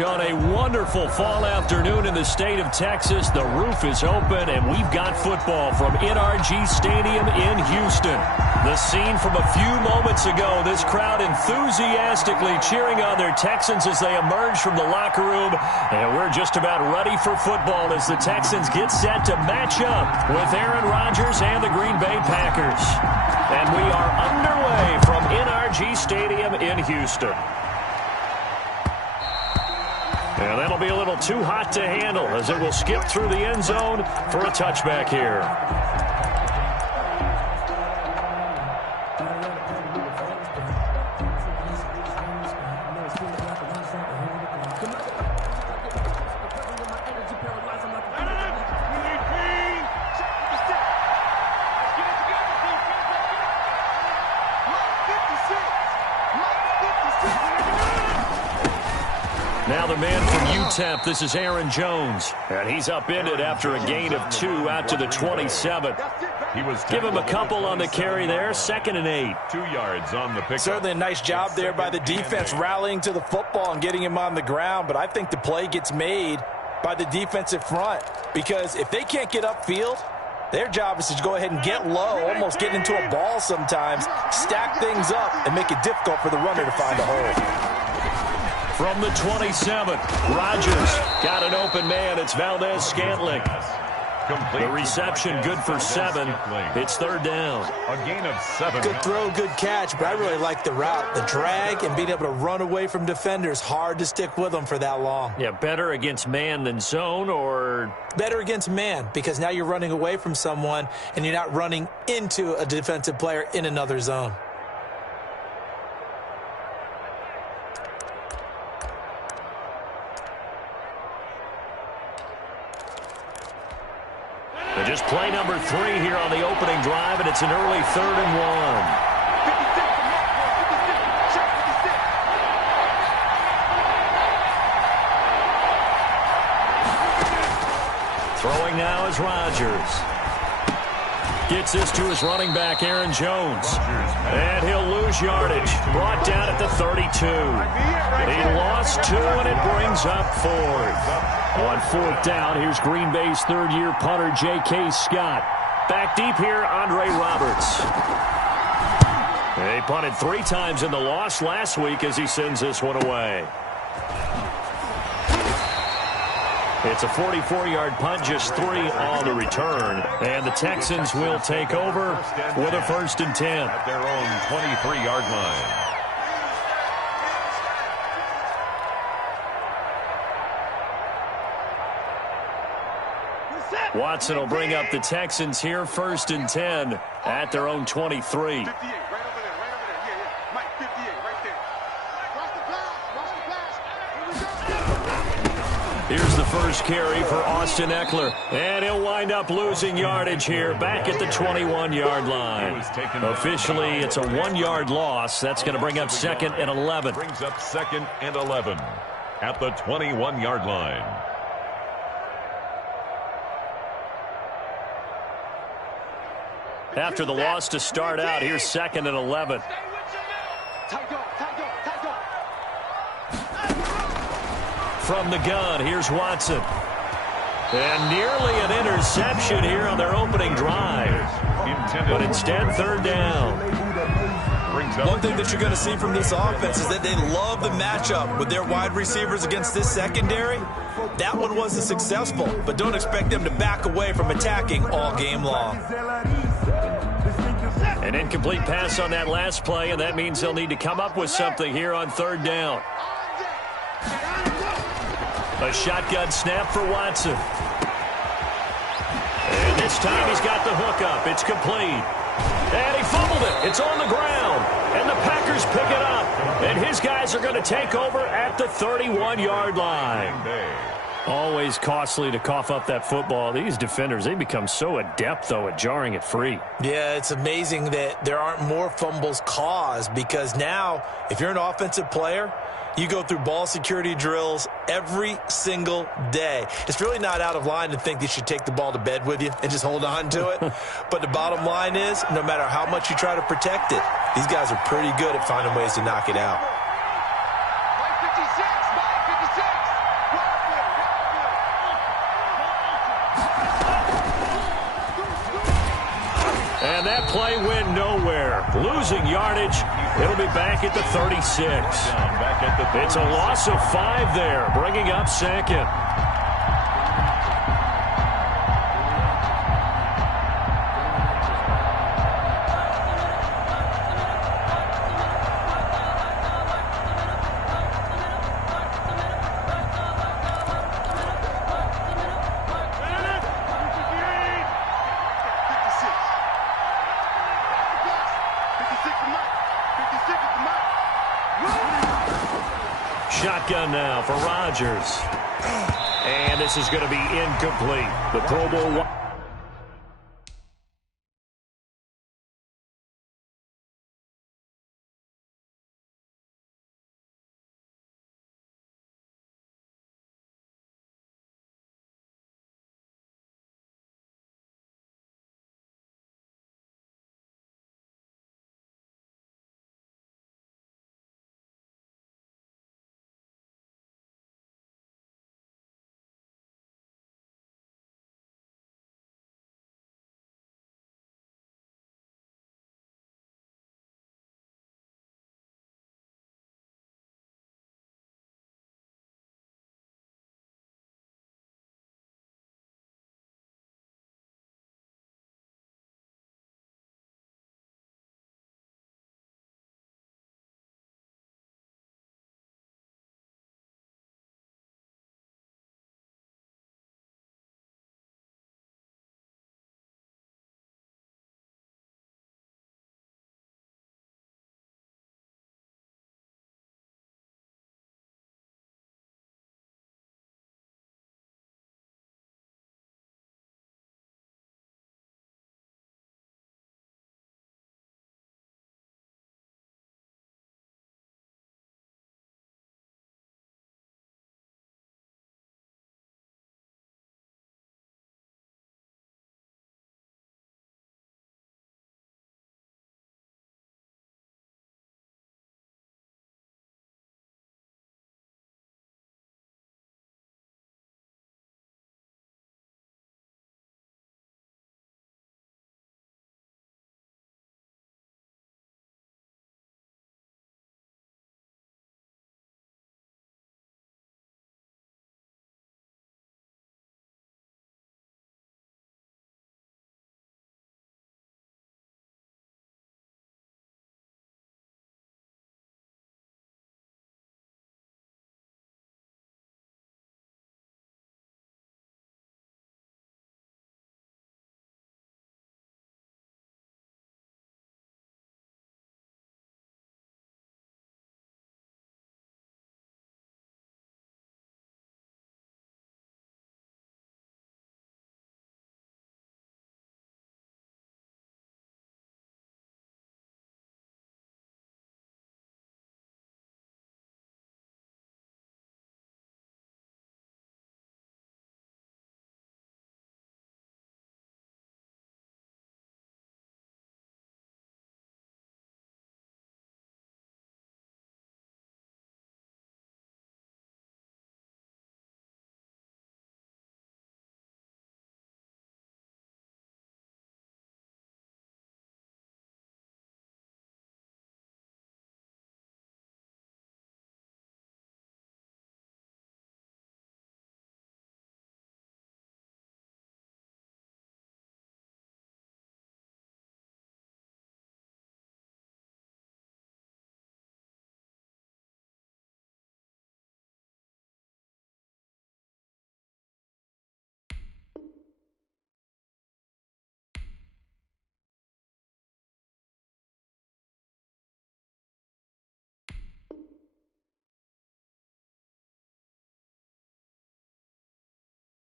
On a wonderful fall afternoon in the state of Texas, the roof is open, and we've got football from NRG Stadium in Houston. The scene from a few moments ago, this crowd enthusiastically cheering on their Texans as they emerge from the locker room, and we're just about ready for football as the Texans get set to match up with Aaron Rodgers and the Green Bay Packers. And we are underway from NRG Stadium in Houston. And that'll be a little too hot to handle as it will skip through the end zone for a touchback here. Now the man from UTEP, this is Aaron Jones. And he's upended after a gain of 2 out to the 27. Give him a couple on the carry there, 2nd and 8. 2 yards on the pick. Certainly a nice job there by the defense rallying to the football and getting him on the ground. But I think the play gets made by the defensive front. Because if they can't get upfield, their job is to go ahead and get low, almost get into a ball sometimes, stack things up, and make it difficult for the runner to find a hole. From the 27, Rodgers got an open man. It's Valdez-Scantling. The reception good for 7. It's 3rd down. A gain of 7. Good throw, good catch, but I really like the route. The drag and being able to run away from defenders, hard to stick with them for that long. Yeah, better against man than zone, or? Better against man, because now you're running away from someone and you're not running into a defensive player in another zone. And just play number 3 here on the opening drive, and it's an early 3rd and 1. Throwing now is Rodgers. Gets this to his running back, Aaron Jones. And he'll lose yardage. Brought down at the 32. He lost 2, and it brings up 4th. On 4th down, here's Green Bay's 3rd-year punter, J.K. Scott. Back deep here, Andre Roberts. He punted 3 times in the loss last week as he sends this one away. It's a 44-yard punt, just 3 on the return. And the Texans will take over with a 1st and 10. At their own 23-yard line. Watson will bring up the Texans here, 1st and 10 at their own 23. Here's the first carry for Austin Eckler, and he'll wind up losing yardage here back at the 21-yard line. Officially, it's a 1-yard loss. That's going to bring up 2nd and 11. Brings up 2nd and 11 at the 21-yard line. After the loss to start out, here's 2nd and 11. From the gun, here's Watson. And nearly an interception here on their opening drive. But instead, 3rd down. One thing that you're going to see from this offense is that they love the matchup with their wide receivers against this secondary. That one wasn't successful, but don't expect them to back away from attacking all game long. An incomplete pass on that last play, and that means they'll need to come up with something here on 3rd down. A shotgun snap for Watson. And this time he's got the hook up. It's complete. And he fumbled it. It's on the ground. And the Packers pick it up. And his guys are going to take over at the 31-yard line. Always costly to cough up that football. These defenders, they become so adept, though, at jarring it free. Yeah, it's amazing that there aren't more fumbles caused, because now, if you're an offensive player, you go through ball security drills every single day. It's really not out of line to think that you should take the ball to bed with you and just hold on to it. But the bottom line is, no matter how much you try to protect it, these guys are pretty good at finding ways to knock it out. And that play went nowhere. Losing yardage. It'll be back at the 36. It's a loss of 5 there, bringing up second. Shotgun now for Rodgers. And this is going to be incomplete. The Pro Bowl.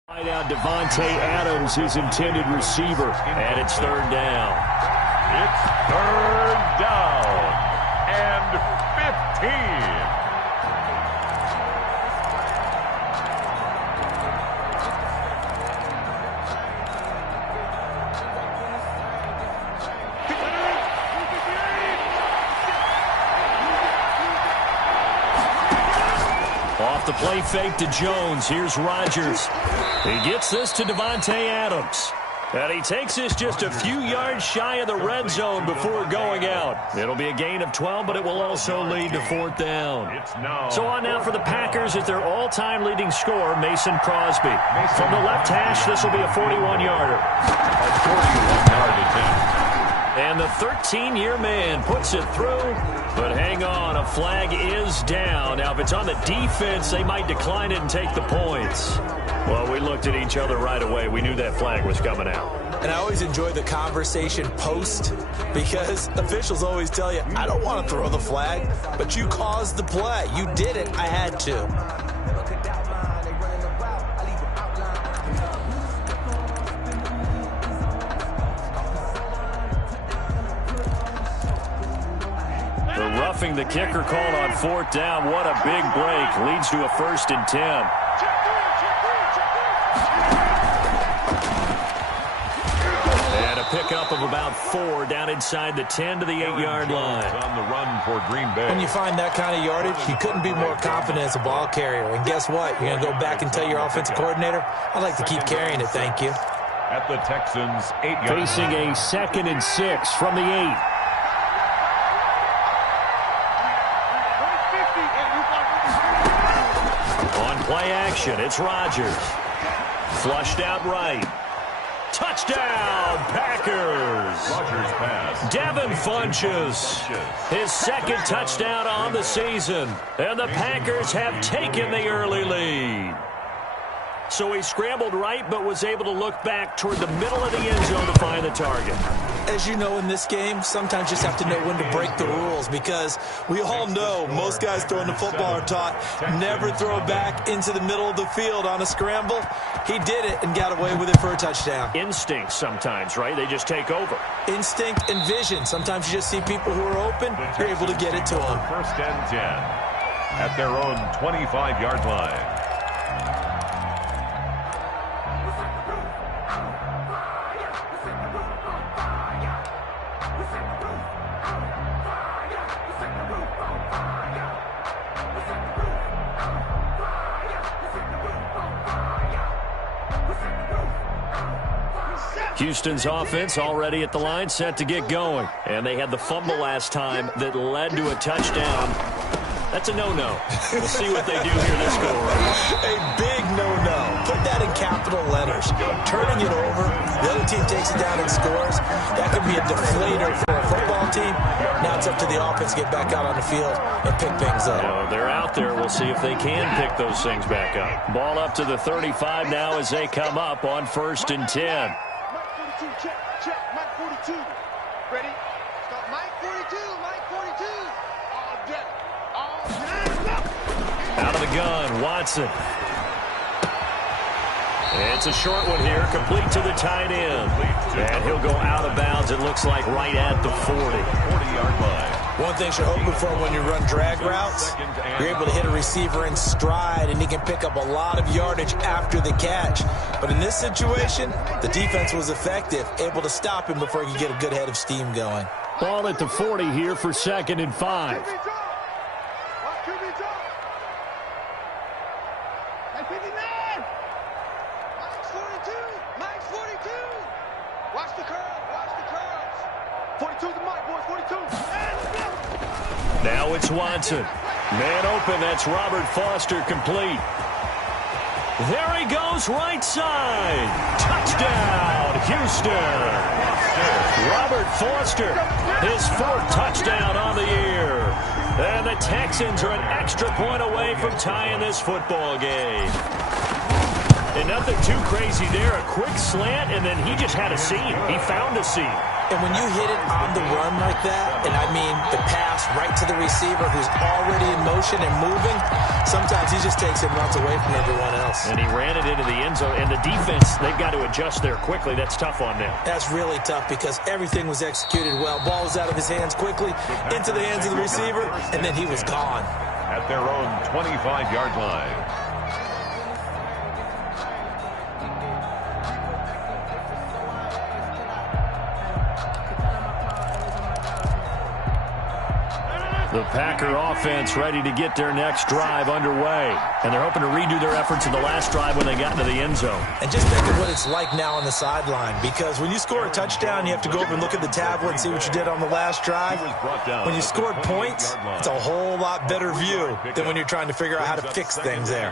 Right out Devontae Adams, his intended receiver, and it's third down. It's third down and 15. Off the play fake to Jones. Here's Rodgers. He gets this to Devontae Adams. And he takes this just a few yards shy of the red zone before going out. It'll be a gain of 12, but it will also lead to 4th down. So on now for the Packers at their all-time leading scorer, Mason Crosby. From the left hash, this will be a 41-yarder. A 41-yard attempt. And the 13-year man puts it through. But hang on, a flag is down. Now, if it's on the defense, they might decline it and take the points. Well, we looked at each other right away. We knew that flag was coming out. And I always enjoy the conversation post because officials always tell you, I don't want to throw the flag, but you caused the play. You did it. I had to. Roughing the kicker called on 4th down. What a big break. Leads to a 1st and 10. And a pickup of about 4 down inside the 10 to the 8-yard line. On the run for Green Bay. When you find that kind of yardage, you couldn't be more confident as a ball carrier. And guess what? You're going to go back and tell your offensive coordinator, I'd like to keep carrying it, thank you. At the Texans' 8-yard line. Facing a 2nd and 6 from the 8. Play action. It's Rodgers. Flushed out right. Touchdown, Packers. Rodgers pass. Devin Funchess. His 2nd touchdown on the season. And the Packers have taken the early lead. So he scrambled right, but was able to look back toward the middle of the end zone to find the target. As you know, in this game, sometimes you just have to know when to break the rules because we all know most guys throwing the football are taught never throw back into the middle of the field on a scramble. He did it and got away with it for a touchdown. Instinct sometimes, right? They just take over. Instinct and vision. Sometimes you just see people who are open, you're able to get it to them. 1st and 10 at their own 25-yard line. Houston's offense already at the line, set to get going. And they had the fumble last time that led to a touchdown. That's a no-no. We'll see what they do here this go-around. A big no-no. Put that in capital letters. Turning it over, the other team takes it down and scores. That could be a deflator for a football team. Now it's up to the offense to get back out on the field and pick things up. They're out there. We'll see if they can pick those things back up. Ball up to the 35 now as they come up on 1st and 10. Check, Mike 42. Ready? Stop, Mike 42, Mike 42. All day. Out of the gun, Watson. It's a short one here, complete to the tight end. And he'll go out of bounds, it looks like, right at the 40-yard line. One thing you're hoping for when you run drag routes, you're able to hit a receiver in stride, and he can pick up a lot of yardage after the catch. But in this situation, the defense was effective, able to stop him before he could get a good head of steam going. Ball at the 40 here for 2nd and 5. Watch the curves. 42 the mic, boys, 42. Now it's Watson. Man open, that's Robert Foster complete. There he goes, right side. Touchdown, Houston. Robert Foster, his 4th touchdown on the year. And the Texans are an extra point away from tying this football game. And nothing too crazy there. A quick slant, and then he just had a seam. He found a seam. And when you hit it on the run like that, and I mean the pass right to the receiver who's already in motion and moving, sometimes he just takes it and runs away from everyone else. And he ran it into the end zone. And the defense, they've got to adjust there quickly. That's tough on them. That's really tough because everything was executed well. Ball was out of his hands quickly, into the hands of the receiver, and then he was gone. At their own 25-yard line. The Packer offense ready to get their next drive underway. And they're hoping to redo their efforts in the last drive when they got into the end zone. And just think of what it's like now on the sideline, because when you score a touchdown, you have to go over and look at the tablet and see what you did on the last drive. When you scored points, it's a whole lot better view than when you're trying to figure out how to fix things there.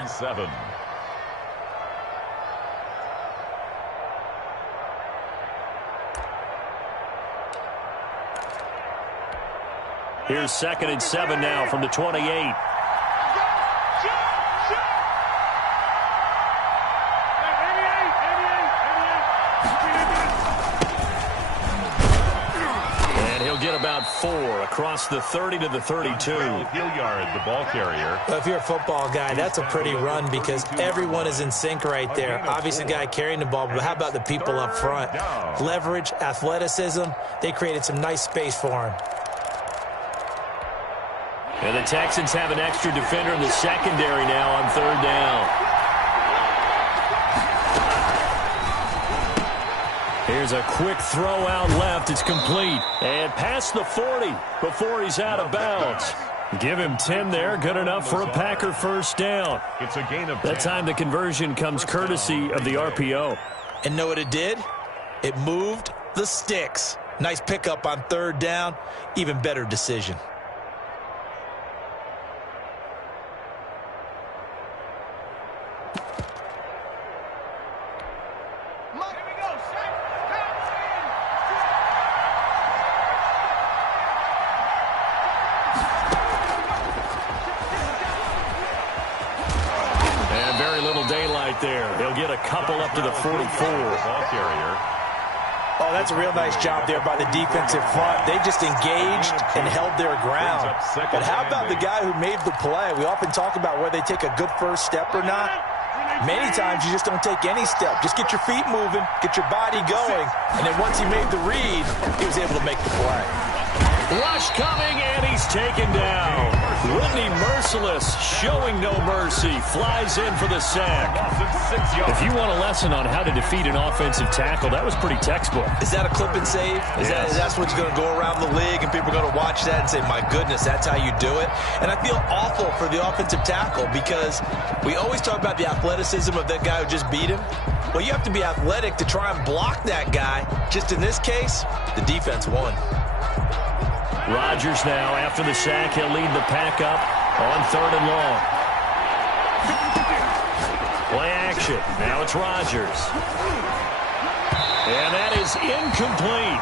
Here's 2nd and 7 now from the 28. And he'll get about 4 across the 30 to the 32. Hilliard, the ball carrier. Well, if you're a football guy, that's a pretty run because everyone is in sync right there. Obviously, the guy carrying the ball, but how about the people up front? Leverage, athleticism, they created some nice space for him. And the Texans have an extra defender in the secondary now on 3rd down. Here's a quick throw out left. It's complete. And past the 40 before he's out of bounds. Give him 10 there. Good enough for a Packer first down. It's a gain of 10. That time the conversion comes courtesy of the RPO. And know what it did? It moved the sticks. Nice pickup on 3rd down. Even better decision. There. He'll get a couple up to the 44. Ball carrier. Oh, that's a real nice job there by the defensive front. They just engaged and held their ground. But how about the guy who made the play? We often talk about whether they take a good first step or not. Many times you just don't take any step. Just get your feet moving, get your body going, and then once he made the read, he was able to make the play. Rush coming, and he's taken down. Whitney Merciless showing no mercy. Flies in for the sack. If you want a lesson on how to defeat an offensive tackle, that was pretty textbook. Is that a clip and save? That's what's going to go around the league, and people are going to watch that and say, my goodness, that's how you do it? And I feel awful for the offensive tackle because we always talk about the athleticism of that guy who just beat him. Well, you have to be athletic to try and block that guy. Just in this case, the defense won. Rodgers now, after the sack, he'll lead the pack up on 3rd and long. Play action. Now it's Rodgers. And that is incomplete.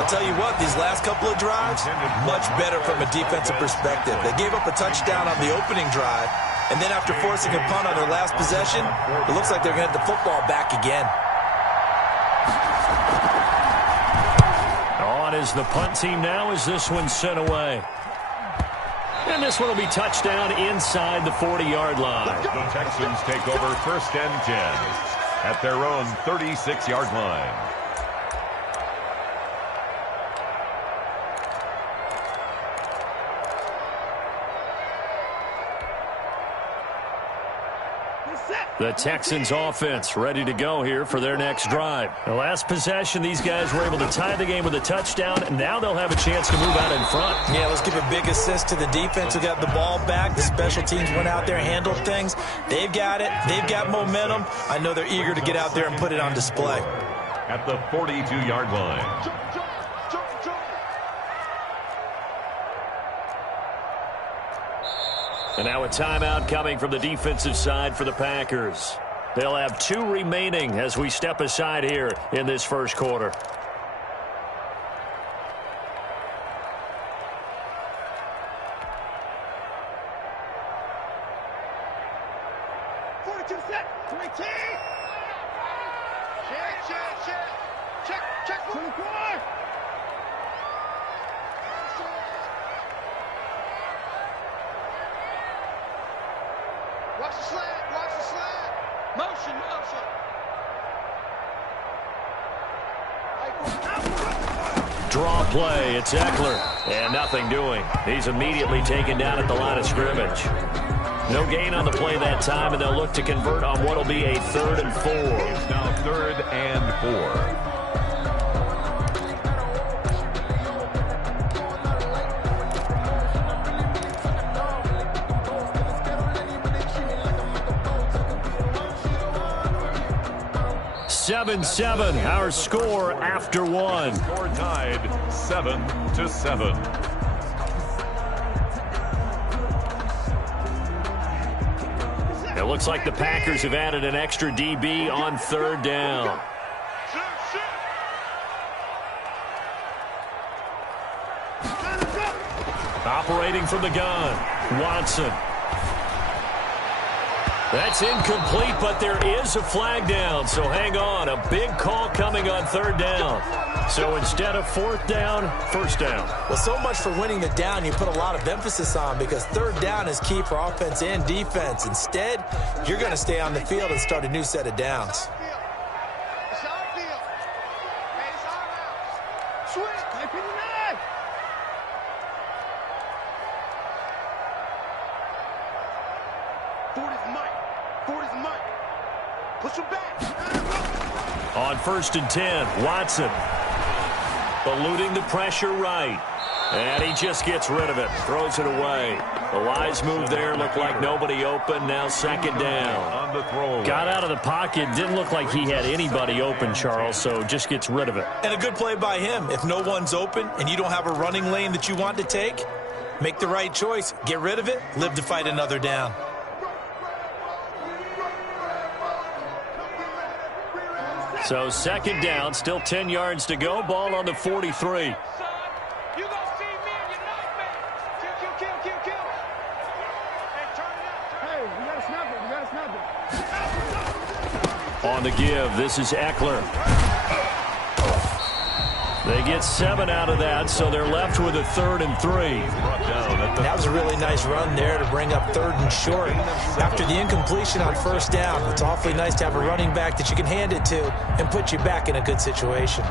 I'll tell you what, these last couple of drives, much better from a defensive perspective. They gave up a touchdown on the opening drive, and then after forcing a punt on their last possession, it looks like they're going to get the football back again. Is the punt team now as this one's sent away. And this one will be touchdown inside the 40-yard line. The Texans take over 1st and 10 at their own 36-yard line. The Texans offense ready to go here for their next drive. The last possession, these guys were able to tie the game with a touchdown, and now they'll have a chance to move out in front. Yeah, let's give a big assist to the defense who got the ball back. The special teams went out there and handled things. They've got it. They've got momentum. I know they're eager to get out there and put it on display. At the 42-yard line. And now a timeout coming from the defensive side for the Packers. They'll have 2 remaining as we step aside here in this first quarter. Watch the slant, watch the slant. Motion, motion. Draw play, it's Eckler, and nothing doing. He's immediately taken down at the line of scrimmage. No gain on the play that time, and they'll look to convert on what will be a 3rd and 4. It's now 3rd and 4. 7-7, our score after one. Score tied 7-7. It looks like the Packers have added an extra DB on third down. Operating from the gun, Watson. That's incomplete, but there is a flag down, so hang on. A big call coming on third down. So instead of fourth down, first down. Well, so much for winning the down you put a lot of emphasis on, because third down is key for offense and defense. Instead, you're going to stay on the field and start a new set of downs. It's our field. Hey, it's our house. Switch. Hey, put it in. Ford is Mike. Ford is Mike. Push him back. On 1st and 10, Watson. Eluding the pressure right. And he just gets rid of it. Throws it away. The wise move there. Looked like nobody open. Now second down. On the throw. Got out of the pocket. Didn't look like he had anybody open, Charles, so just gets rid of it. And a good play by him. If no one's open and you don't have a running lane that you want to take, make the right choice. Get rid of it. Live to fight another down. So second down, still 10 yards to go. Ball on the 43. You gonna see me and your nightmare. Kill. Hey, turn it up. Hey, we gotta snap it. On the give, this is Eckler. They get 7 out of that, so they're left with a 3rd and 3. That was a really nice run there to bring up 3rd and short. After the incompletion on first down, it's awfully nice to have a running back that you can hand it to and put you back in a good situation.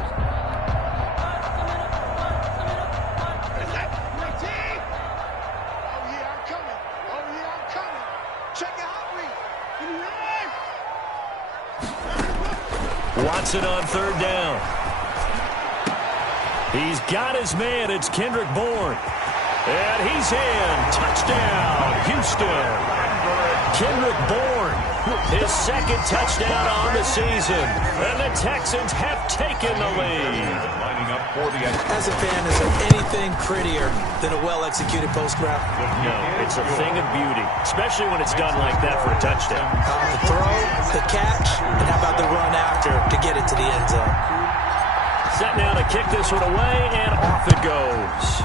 Watson on third down. He's got his man. It's Kendrick Bourne. And he's in. Touchdown, Houston. Kendrick Bourne, his second touchdown on the season. And the Texans have taken the lead. Lining up for the As a fan, is there anything prettier than a well-executed post route? No, it's a thing of beauty, especially when it's done like that for a touchdown. The throw, the catch, and how about the run after to get it to the end zone? Set now to kick this one away, and off it goes.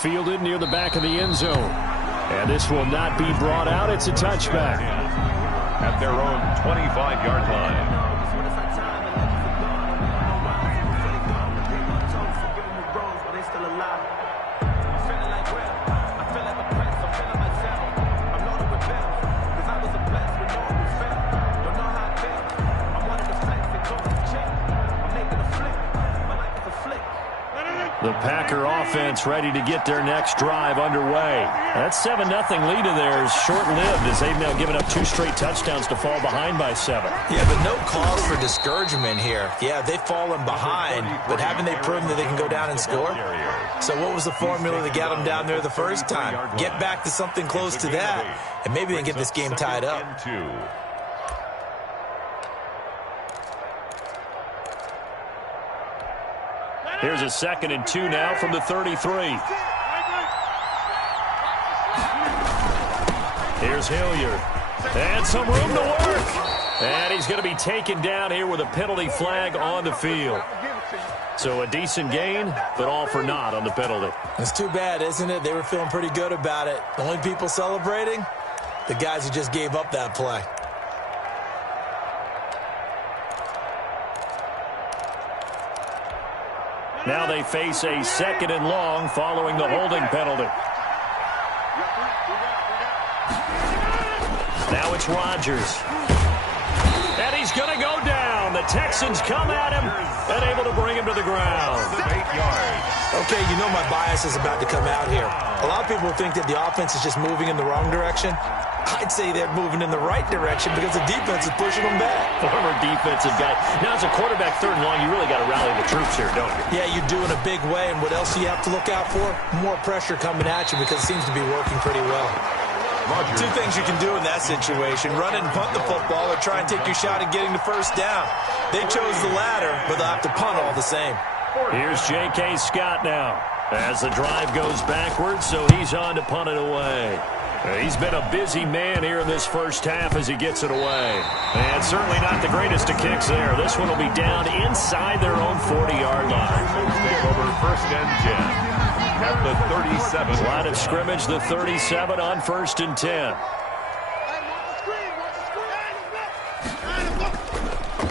Fielded near the back of the end zone. And this will not be brought out. It's a touchback. at their own 25-yard line. The Packer offense ready to get their next drive underway. That 7-0 lead of theirs short-lived as they've now given up 2 straight touchdowns to fall behind by 7. Yeah, but no cause for discouragement here. Yeah, they've fallen behind, but haven't they proven that they can go down and score? So what was the formula that got them down there the first time? Get back to something close to that, and maybe they can get this game tied up. Here's a 2nd and 2 now from the 33. Here's Hilliard. And some room to work. And he's going to be taken down here with a penalty flag on the field. So a decent gain, but all for naught on the penalty. It's too bad, isn't it? They were feeling pretty good about it. The only people celebrating? The guys who just gave up that play. Now they face a 2nd and long following the holding penalty. Now it's Rodgers. And he's going to go down. The Texans come at him and able to bring him to the ground. 8 yards. Okay, you know my bias is about to come out here. A lot of people think that the offense is just moving in the wrong direction. I'd say they're moving in the right direction because the defense is pushing them back. Former defensive guy. Now, as a quarterback 3rd and long, you really got to rally the troops here, don't you? Yeah, you do in a big way. And what else do you have to look out for? More pressure coming at you because it seems to be working pretty well. Two things you can do in that situation: run and punt the football, or try and take your shot at getting the first down. They chose the latter, but they'll have to punt all the same. Here's J.K. Scott now as the drive goes backwards, so he's on to punt it away. He's been a busy man here in this first half as he gets it away. And certainly not the greatest of kicks there. This one will be down inside their own 40-yard line. Take over first and 10 at the 37. Line of scrimmage, the 37 on 1st and 10.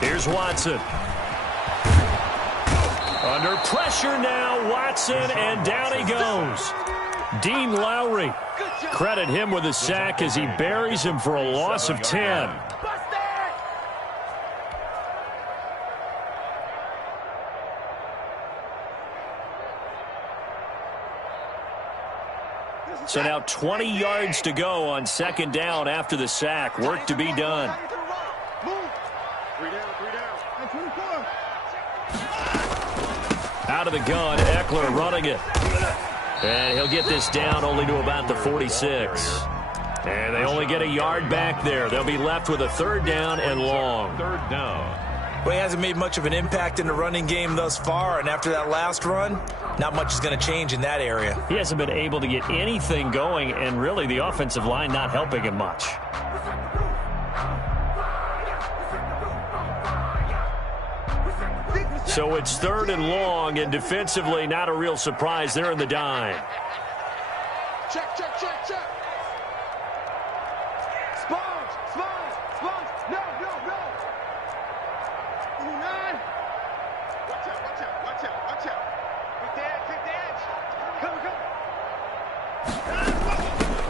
Here's Watson. Under pressure now, Watson, and down he goes. Dean Lowry. Credit him with a sack as he buries him for a loss of 10. So now 20 yards to go on 2nd down after the sack. Work to be done. Out of the gun, Eckler running it. And he'll get this down only to about the 46. And they only get a yard back there. They'll be left with a 3rd down and long. 3rd down. Well, he hasn't made much of an impact in the running game thus far, and after that last run, not much is going to change in that area. He hasn't been able to get anything going, and really the offensive line not helping him much. So it's 3rd and long, and defensively not a real surprise. They're in the dime. Check, check, check, check. Sponge, sponge, sponge. No, no, no. 9. Watch out, watch out, watch out, watch out. Take the edge. Come, come.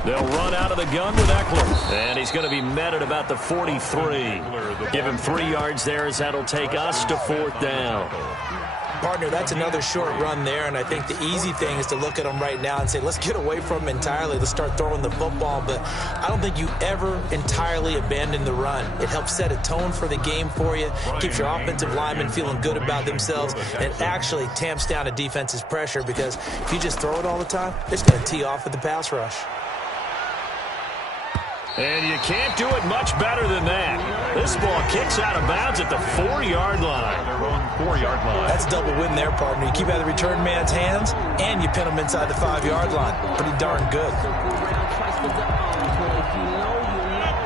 They'll run out of the gun with Eckler. And he's going to be met at about the 43. Give him 3 yards there as that'll take us to 4th down. Partner, that's another short run there, and I think the easy thing is to look at him right now and say, let's get away from him entirely. Let's start throwing the football, but I don't think you ever entirely abandon the run. It helps set a tone for the game for you, keeps your offensive linemen feeling good about themselves, and actually tamps down a defense's pressure, because if you just throw it all the time, it's going to tee off with the pass rush. And you can't do it much better than that. This ball kicks out of bounds at the 4-yard line. Their own 4-yard line. That's a double win there, partner. You keep out of the return man's hands, and you pin him inside the 5-yard line. Pretty darn good.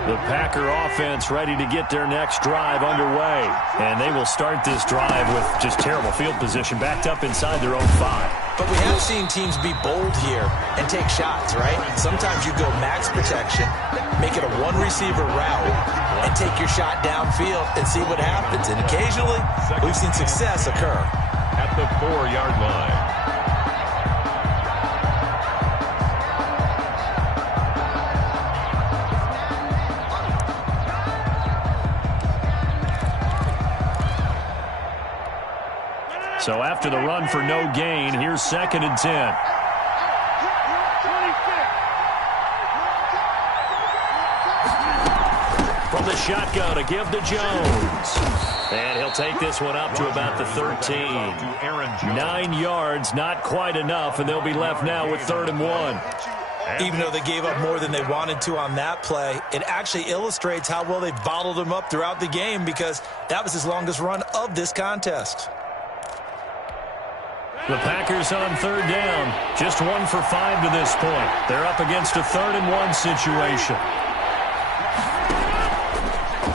The Packer offense ready to get their next drive underway. And they will start this drive with just terrible field position, backed up inside their own 5. But we have seen teams be bold here and take shots, right? Sometimes you go max protection, make it a one-receiver route, and take your shot downfield and see what happens. And occasionally, we've seen success occur. At the 4-yard line. So after the run for no gain, here's 2nd and 10. From the shotgun, a give to Jones. And he'll take this one up to about the 13. 9 yards, not quite enough, and they'll be left now with 3rd and 1. Even though they gave up more than they wanted to on that play, it actually illustrates how well they bottled him up throughout the game, because that was his longest run of this contest. The Packers on 3rd down. Just 1 for 5 to this point. They're up against a 3rd and 1 situation.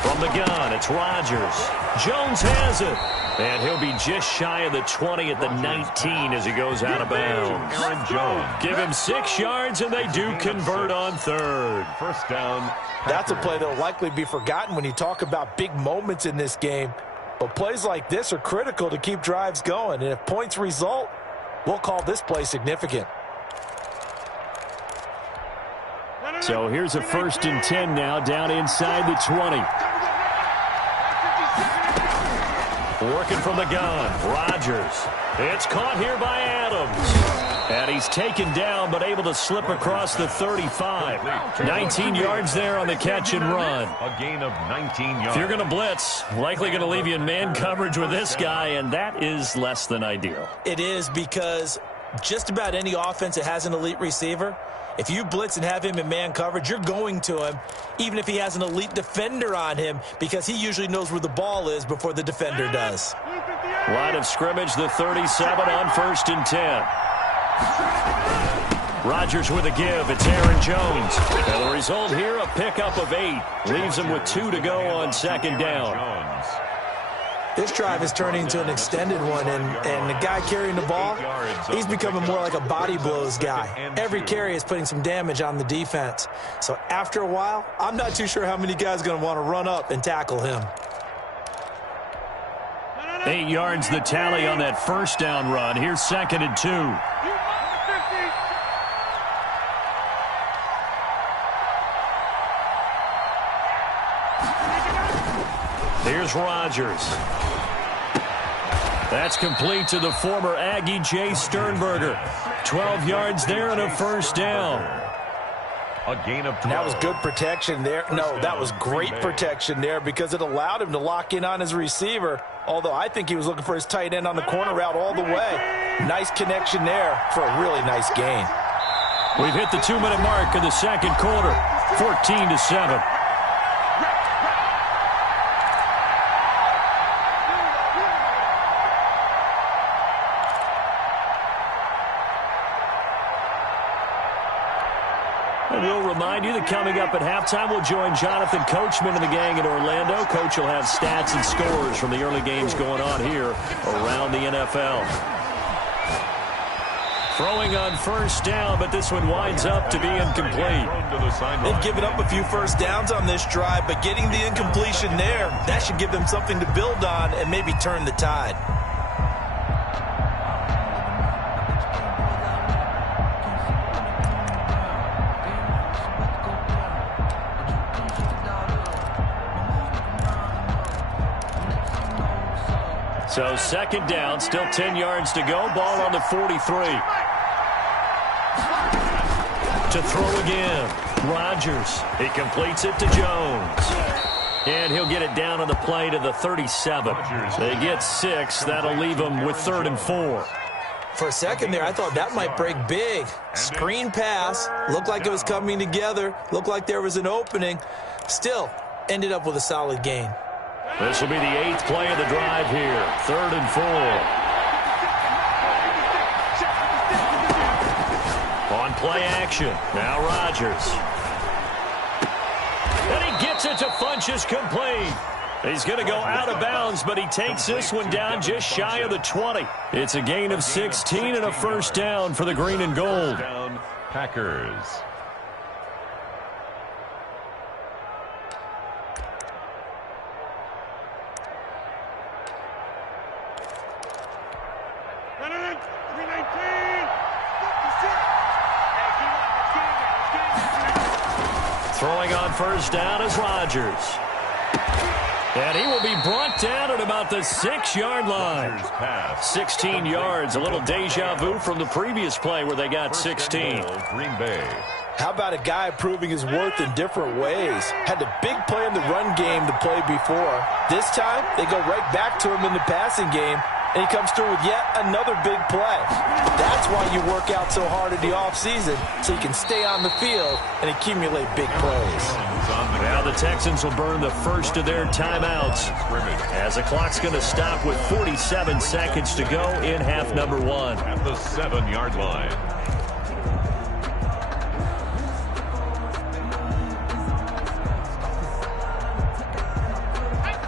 From the gun, it's Rodgers. Jones has it. And he'll be just shy of the 20 at the 19 as he goes out of bounds. Aaron Jones. Give him 6 yards, and they do convert on 3rd. First down. That's a play that will likely be forgotten when you talk about big moments in this game. But plays like this are critical to keep drives going. And if points result, we'll call this play significant. So here's a 1st and 10 now down inside the 20. Working from the gun, Rodgers. It's caught here by Adams. And he's taken down, but able to slip across the 35. 19 yards there on the catch and run. A gain of 19 yards. If you're going to blitz, likely going to leave you in man coverage with this guy, and that is less than ideal. It is, because just about any offense that has an elite receiver If you blitz and have him in man coverage, you're going to him, even if he has an elite defender on him, because he usually knows where the ball is before the defender does. Line of scrimmage, the 37 on 1st and 10. Rodgers with a give. It's Aaron Jones. And the result here, a pickup of 8. Leaves him with 2 to go on 2nd down. This drive is turning into an extended one, and the guy carrying the ball, he's becoming more like a body blows guy. Every carry is putting some damage on the defense. So after a while, I'm not too sure how many guys are going to want to run up and tackle him. 8 yards the tally on that 1st down run. Here's 2nd and 2. Here's Rodgers. That's complete to the former Aggie, Jay Sternberger. 12 yards there and a 1st down. A gain of 12. That was good protection there. No, that was great protection there because it allowed him to lock in on his receiver, although I think he was looking for his tight end on the corner route all the way. Nice connection there for a really nice gain. We've hit the 2-minute mark of the 2nd quarter, 14-7. We'll remind you that coming up at halftime, we'll join Jonathan Coachman and the gang in Orlando. Coach will have stats and scores from the early games going on here around the NFL. Throwing on 1st down, but this one winds up to be incomplete. They've given up a few 1st downs on this drive, but getting the incompletion there, that should give them something to build on and maybe turn the tide. So 2nd down, still 10 yards to go. Ball on the 43. To throw again. Rodgers. He completes it to Jones. And he'll get it down on the play to the 37. They get 6. That'll leave them with 3rd and 4. For a second there, I thought that might break big. Screen pass. Looked like it was coming together. Looked like there was an opening. Still, ended up with a solid gain. This will be the 8th play of the drive here. 3rd and 4. On play action. Now Rodgers. And he gets it to Funchess complete. He's going to go out of bounds, but he takes this one down just shy of the 20. It's a gain of 16 and a 1st down for the green and gold. Packers. Throwing on 1st down is Rodgers. And he will be brought down at about the 6-yard line. 16 yards, a little deja vu from the previous play where they got 16. Green Bay. How about a guy proving his worth in different ways? Had a big play in the run game to play before. This time, they go right back to him in the passing game, and he comes through with yet another big play. That's why you work out so hard in the offseason, so you can stay on the field and accumulate big plays. Now the Texans will burn the first of their timeouts as the clock's going to stop with 47 seconds to go in half number 1. At the 7-yard line.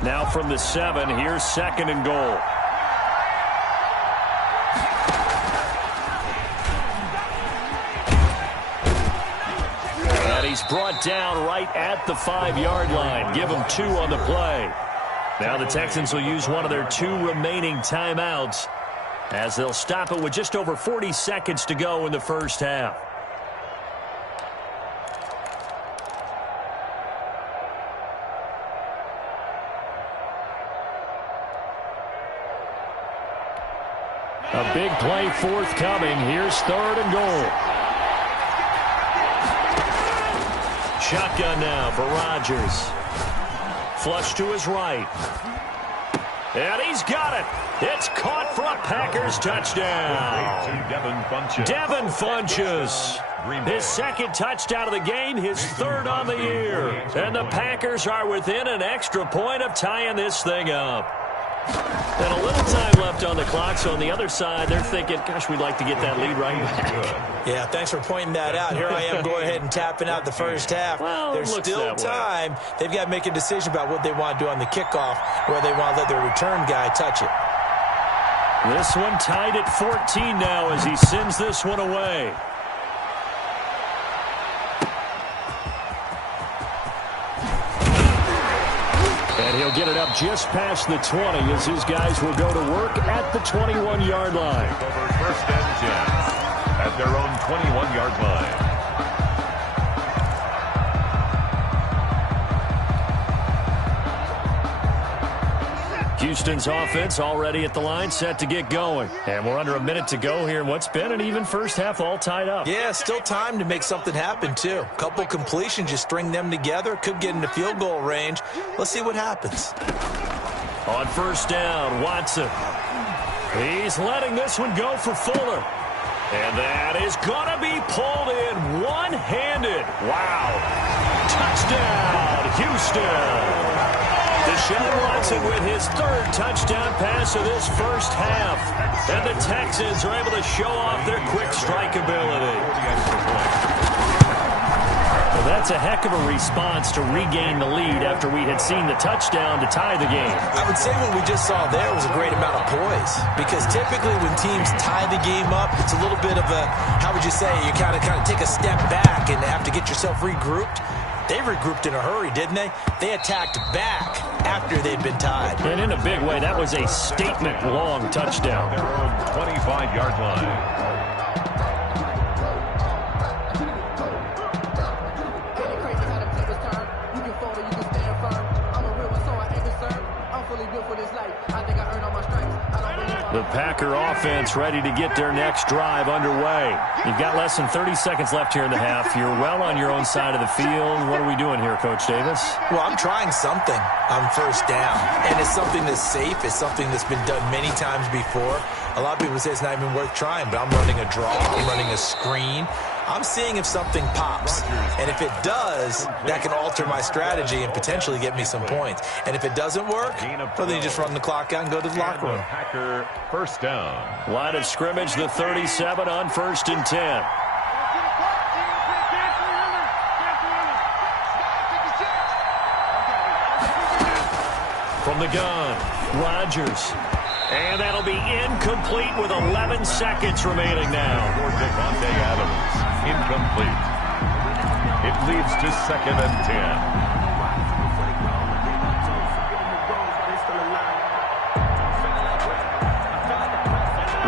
Now from the 7, here's 2nd and goal. And he's brought down right at the 5-yard line. Give him 2 on the play. Now the Texans will use one of their 2 remaining timeouts as they'll stop it with just over 40 seconds to go in the first half. A big play forthcoming. Here's 3rd and goal. Shotgun now for Rodgers. Flush to his right. And he's got it. It's caught for a Packers touchdown. Devin Funchess. His second touchdown of the game, his third on the year. And the Packers are within an extra point of tying this thing up. And a little time left on the clock, so on the other side, they're thinking, gosh, we'd like to get that lead right back. Yeah, thanks for pointing that out. Here I am going ahead and tapping out the first half. Well, there's still time. They've got to make a decision about what they want to do on the kickoff, where they want to let their return guy touch it. This one tied at 14 now as he sends this one away. And he'll get it up just past the 20 as his guys will go to work at the 21-yard line. Over first and 10 at their own 21-yard line. Houston's offense already at the line, set to get going. And we're under a minute to go here in what's been an even first half, all tied up. Yeah, still time to make something happen, too. A couple completions, just string them together. Could get into field goal range. Let's see what happens. On first down, Watson. He's letting this one go for Fuller. And that is going to be pulled in one-handed. Wow. Touchdown, Houston. Deshaun Watson with his third touchdown pass of this first half. And the Texans are able to show off their quick strike ability. Well, that's a heck of a response to regain the lead after we had seen the touchdown to tie the game. I would say what we just saw there was a great amount of poise. Because typically when teams tie the game up, it's a little bit of a, how would you say, you kind of take a step back and have to get yourself regrouped. They regrouped in a hurry, didn't they? They attacked back after they'd been tied. And in a big way, that was a statement-long touchdown. Their own 25-yard line. The Packer offense ready to get their next drive underway. You've got less than 30 seconds left here in the half. You're well on your own side of the field. What are we doing here, Coach Davis? Well, I'm trying something on first down. And it's something that's safe. It's something that's been done many times before. A lot of people say it's not even worth trying, but I'm running a draw. I'm running a screen. I'm seeing if something pops. And if it does, that can alter my strategy and potentially get me some points. And if it doesn't work, well, then you just run the clock out and go to the locker room. Packer first down. Line of scrimmage, the 37 on first and 10. From the gun, Rodgers. And that'll be incomplete with 11 seconds remaining now. For Devontae Adams, incomplete. It leads to second and 10.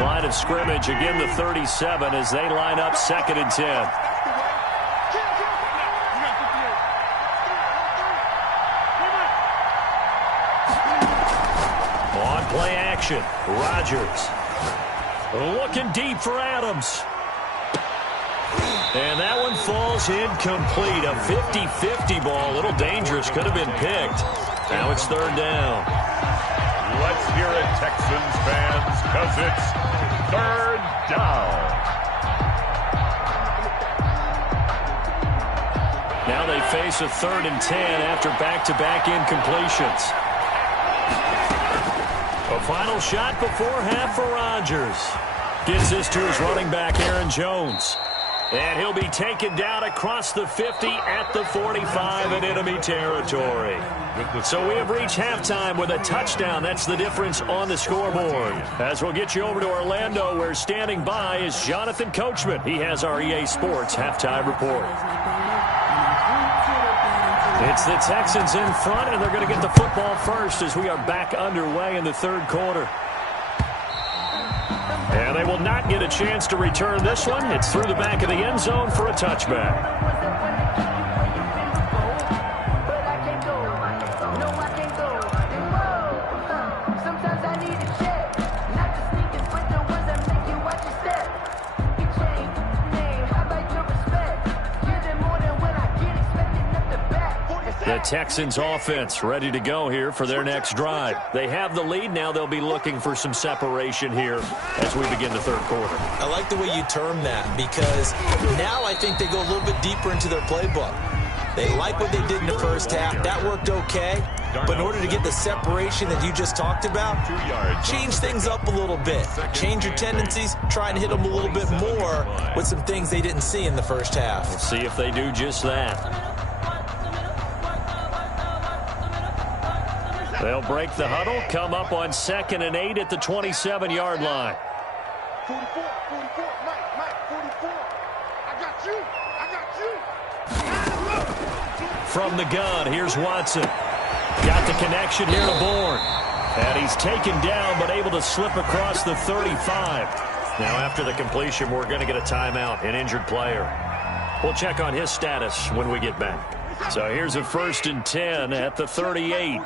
Line of scrimmage, again the 37 as they line up second and 10. On play action, Rodgers. Looking deep for Adams. And that one falls incomplete. A 50-50 ball. A little dangerous. Could have been picked. Now it's third down. Let's hear it, Texans fans, because it's third down. Now they face a 3rd and 10 after back-to-back incompletions. A final shot before half for Rodgers. Gets this to his running back, Aaron Jones. And he'll be taken down across the 50 at the 45 in enemy territory. So we have reached halftime with a touchdown. That's the difference on the scoreboard. As we'll get you over to Orlando, where standing by is Jonathan Coachman. He has our EA Sports halftime report. It's the Texans in front, and they're going to get the football first as we are back underway in the third quarter. And they will not get a chance to return this one. It's through the back of the end zone for a touchback. The Texans offense ready to go here for their next drive. They have the lead. Now they'll be looking for some separation here as we begin the third quarter. I like the way you term that because now I think they go a little bit deeper into their playbook. They like what they did in the first half. That worked okay. But in order to get the separation that you just talked about, change things up a little bit. Change your tendencies. Try and hit them a little bit more with some things they didn't see in the first half. We'll see if they do just that. They'll break the huddle, come up on 2nd and 8 at the 27-yard line. 44, Mike, 44. I got you. From the gun, here's Watson. Got the connection here to Bourne. And he's taken down, but able to slip across the 35. Now, after the completion, we're going to get a timeout, an injured player. We'll check on his status when we get back. So here's a 1st and 10 at the 38.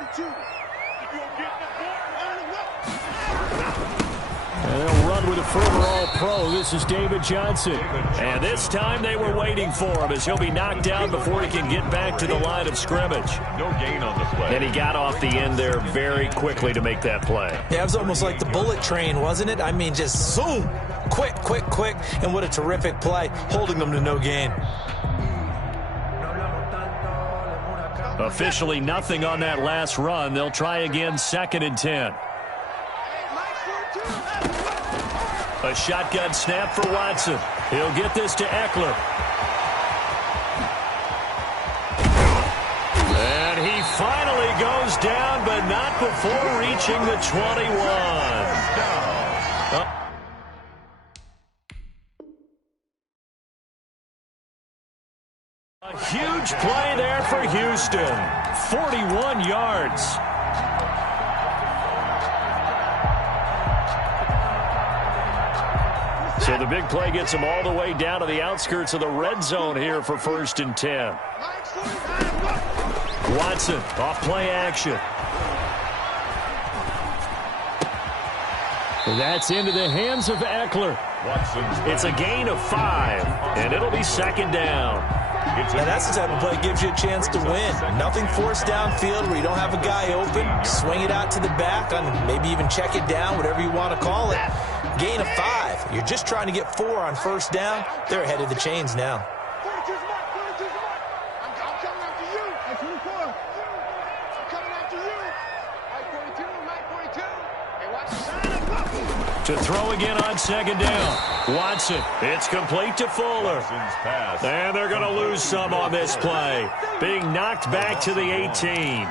And they'll run with a former All-Pro. This is David Johnson. And this time they were waiting for him as he'll be knocked down before he can get back to the line of scrimmage. No gain on the play. And he got off the end there very quickly to make that play. Yeah, it was almost like the bullet train, wasn't it? I mean, just zoom. Quick. And what a terrific play, holding them to no gain. Officially nothing on that last run. They'll try again, 2nd and 10. A shotgun snap for Watson. He'll get this to Eckler. And he finally goes down, but not before reaching the 21. A huge play there for Houston. 41 yards. So the big play gets him all the way down to the outskirts of the red zone here for 1st and 10. Watson off play action. That's into the hands of Eckler. It's a gain of 5, and it'll be 2nd down. And that's the type of play that gives you a chance to win. Nothing forced downfield where you don't have a guy open. Swing it out to the back, on maybe even check it down, whatever you want to call it. Gain of 5. You're just trying to get 4 on 1st down. They're ahead of the chains now. To throw again on 2nd down. Watson. It's complete to Fuller. And they're going to lose some on this play. Being knocked back to the 18.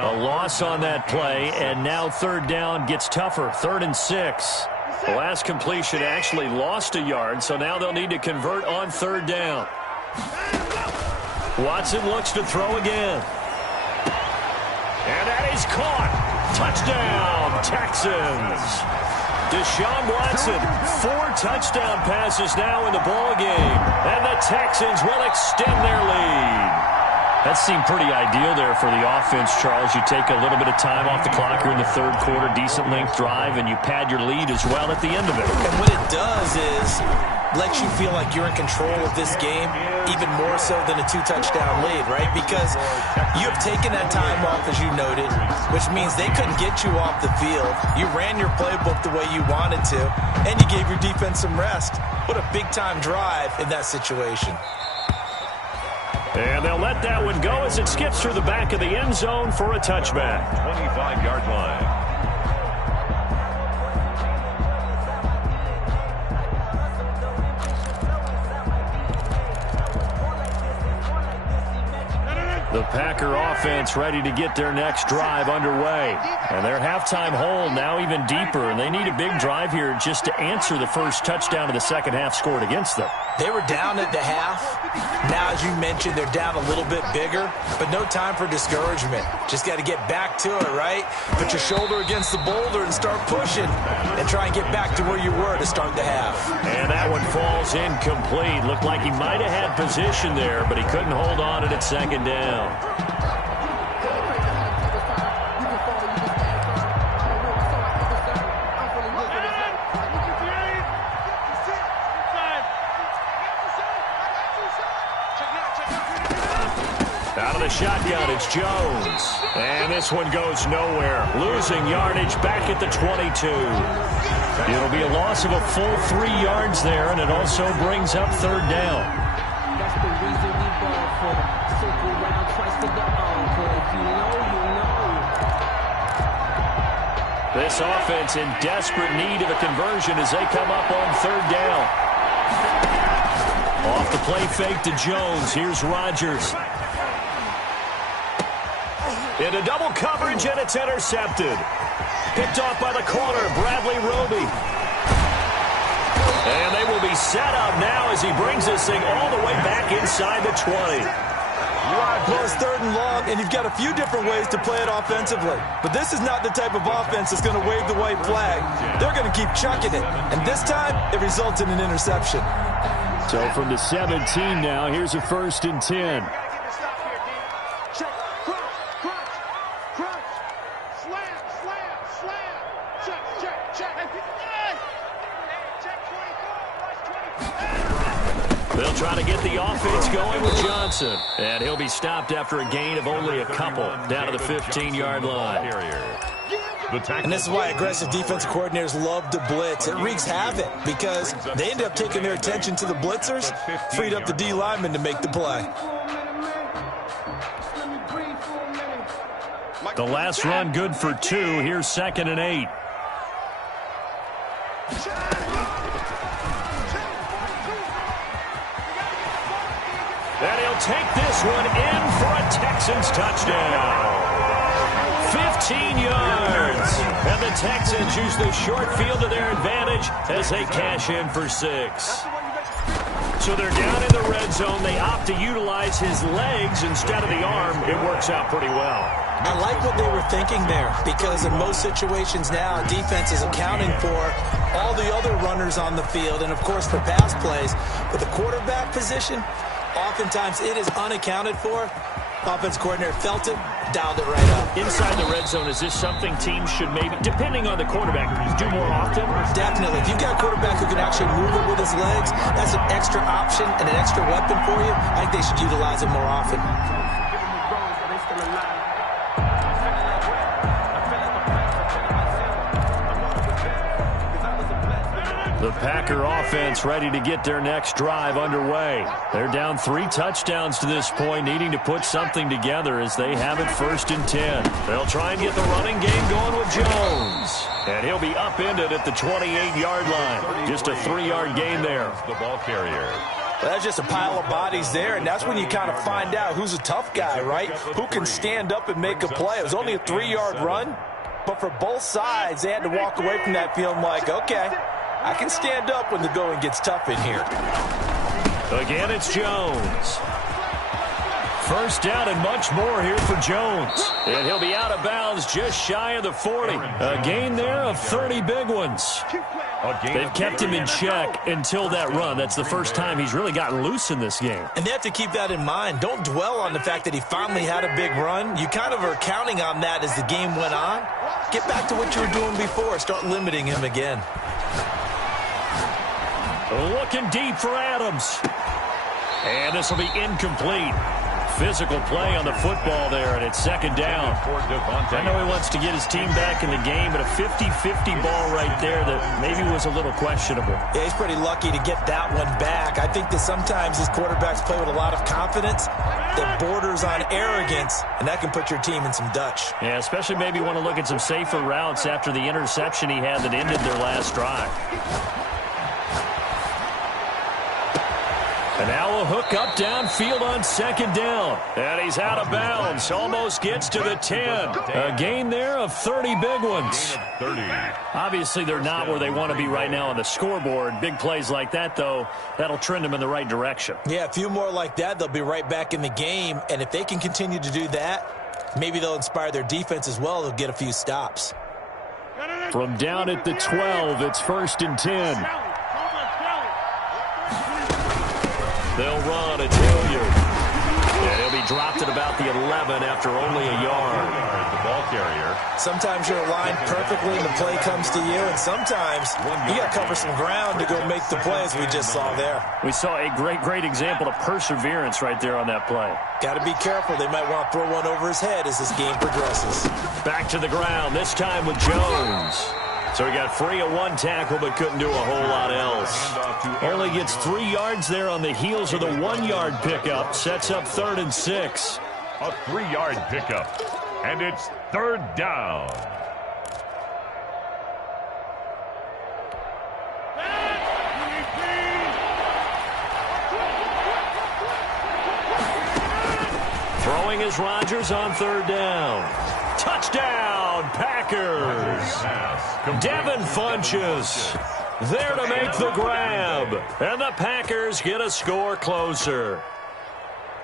A loss on that play, and now 3rd down gets tougher. 3rd and 6. The last completion actually lost a yard, so now they'll need to convert on 3rd down. Watson looks to throw again. And that is caught. Touchdown, Texans. Deshaun Watson, 4 touchdown passes now in the ballgame. And the Texans will extend their lead. That seemed pretty ideal there for the offense, Charles. You take a little bit of time off the clock here in the 3rd quarter, decent length drive, and you pad your lead as well at the end of it. And what it does is lets you feel like you're in control of this game, even more so than a 2-touchdown lead, right? Because you have taken that time off, as you noted, which means they couldn't get you off the field. You ran your playbook the way you wanted to, and you gave your defense some rest. What a big-time drive in that situation. And they'll let that one go as it skips through the back of the end zone for a touchback. 25-yard line. The Packer offense ready to get their next drive underway. And their halftime hole now even deeper, and they need a big drive here just to answer the first touchdown of the second half scored against them. They were down at the half. Now, as you mentioned, they're down a little bit bigger, but no time for discouragement. Just got to get back to it, right? Put your shoulder against the boulder and start pushing and try and get back to where you were to start the half. And that one falls incomplete. Looked like he might have had position there, but he couldn't hold on at 2nd down. Out Out of the shotgun, it's Jones. And this one goes nowhere. Losing yardage back at the 22. It'll be a loss of a full 3 yards there, and it also brings up third down. That's the reason we ball for. Circle round twice for the encore. If you know, you know. This offense in desperate need of a conversion as they come up on third down. Off the play fake to Jones. Here's Rodgers. Into double coverage, and it's intercepted. Picked off by the corner, Bradley Roby. And they will be set up now as he brings this thing all the way back inside the 20. Well, it's third and long, and you've got a few different ways to play it offensively. But this is not the type of offense that's going to wave the white flag. They're going to keep chucking it. And this time, it results in an interception. So from the 17 now, here's a 1st and 10. They'll try to get the offense going with Johnson. And he'll be stopped after a gain of only a couple down to the 15-yard line. And this is why aggressive defensive coordinators love to blitz. It wreaks havoc because they end up taking their attention to the blitzers, freed up the D lineman to make the play. The last run good for 2. Here's 2nd and 8. And he'll take this one in for a Texans touchdown. 15 yards. And the Texans use the short field to their advantage as they cash in for 6. So they're down in the red zone. They opt to utilize his legs instead of the arm. It works out pretty well. I like what they were thinking there because in most situations now, defense is accounting for all the other runners on the field and, of course, for pass plays. But the quarterback position, oftentimes it is unaccounted for. Offense coordinator felt it, dialed it right up. Inside the red zone, is this something teams should maybe, depending on the quarterback, do more often? Definitely. If you've got a quarterback who can actually move it with his legs, that's an extra option and an extra weapon for you. I think they should utilize it more often. The Packer offense ready to get their next drive underway. They're down 3 touchdowns to this point, needing to put something together as they have it 1st and 10. They'll try and get the running game going with Jones. And he'll be upended at the 28-yard line. Just a 3-yard gain there. The ball carrier. Well, that's just a pile of bodies there, and that's when you kind of find out who's a tough guy, right? Who can stand up and make a play. It was only a 3-yard run, but for both sides, they had to walk away from that feeling like, okay, I can stand up when the going gets tough in here. Again, it's Jones. 1st down and much more here for Jones. And he'll be out of bounds just shy of the 40. A gain there of 30 big ones. They've kept him in check until that run. That's the first time he's really gotten loose in this game. And they have to keep that in mind. Don't dwell on the fact that he finally had a big run. You kind of are counting on that as the game went on. Get back to what you were doing before. Start limiting him again. Looking deep for Adams. And this will be incomplete. Physical play on the football there, and it's 2nd down. I know he wants to get his team back in the game, but a 50-50 ball right there that maybe was a little questionable. Yeah, he's pretty lucky to get that one back. I think that sometimes these quarterbacks play with a lot of confidence that borders on arrogance, and that can put your team in some Dutch. Yeah, especially maybe want to look at some safer routes after the interception he had that ended their last drive. And now a hook up downfield on 2nd down. And he's out of bounds. Almost gets to the 10. A gain there of 30 big ones. 30. Obviously, they're not where they want to be right now on the scoreboard. Big plays like that, though, that'll trend them in the right direction. Yeah, a few more like that, they'll be right back in the game. And if they can continue to do that, maybe they'll inspire their defense as well. They'll get a few stops. From down at the 12, it's 1st and 10. They'll run. It's Hilliard. And he'll be dropped at about the 11 after only a yard. The ball carrier. Sometimes you're aligned perfectly and the play comes to you, and sometimes you got to cover some ground to go make the play, as we just saw there. We saw a great example of perseverance right there on that play. Got to be careful. They might want to throw one over his head as this game progresses. Back to the ground, this time with Jones. So he got free of one tackle but couldn't do a whole lot else. Only gets 3 yards there on the heels of the 1-yard pickup. Sets up 3rd and 6. A 3-yard pickup. And it's 3rd down. Throwing is Rodgers on 3rd down. Touchdown, Packers. Devin Funchess there to make the grab. And the Packers get a score closer.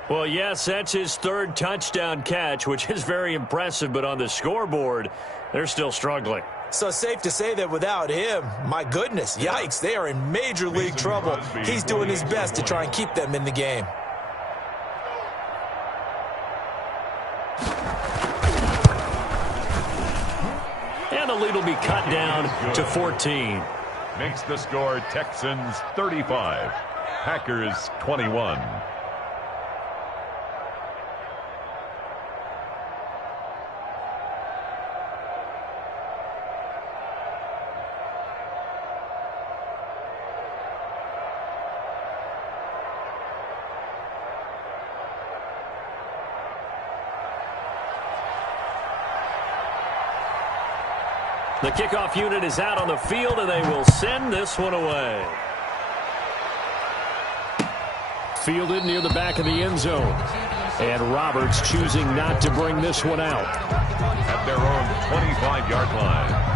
Well, yes, that's his 3rd touchdown catch, which is very impressive. But on the scoreboard, they're still struggling. So safe to say that without him, my goodness, yikes, they are in major league trouble. He's doing his best to try and keep them in the game. And the lead will be cut down to 14. Makes the score Texans 35, Packers 21. The kickoff unit is out on the field, and they will send this one away. Fielded near the back of the end zone. And Roberts choosing not to bring this one out. At their own 25-yard line.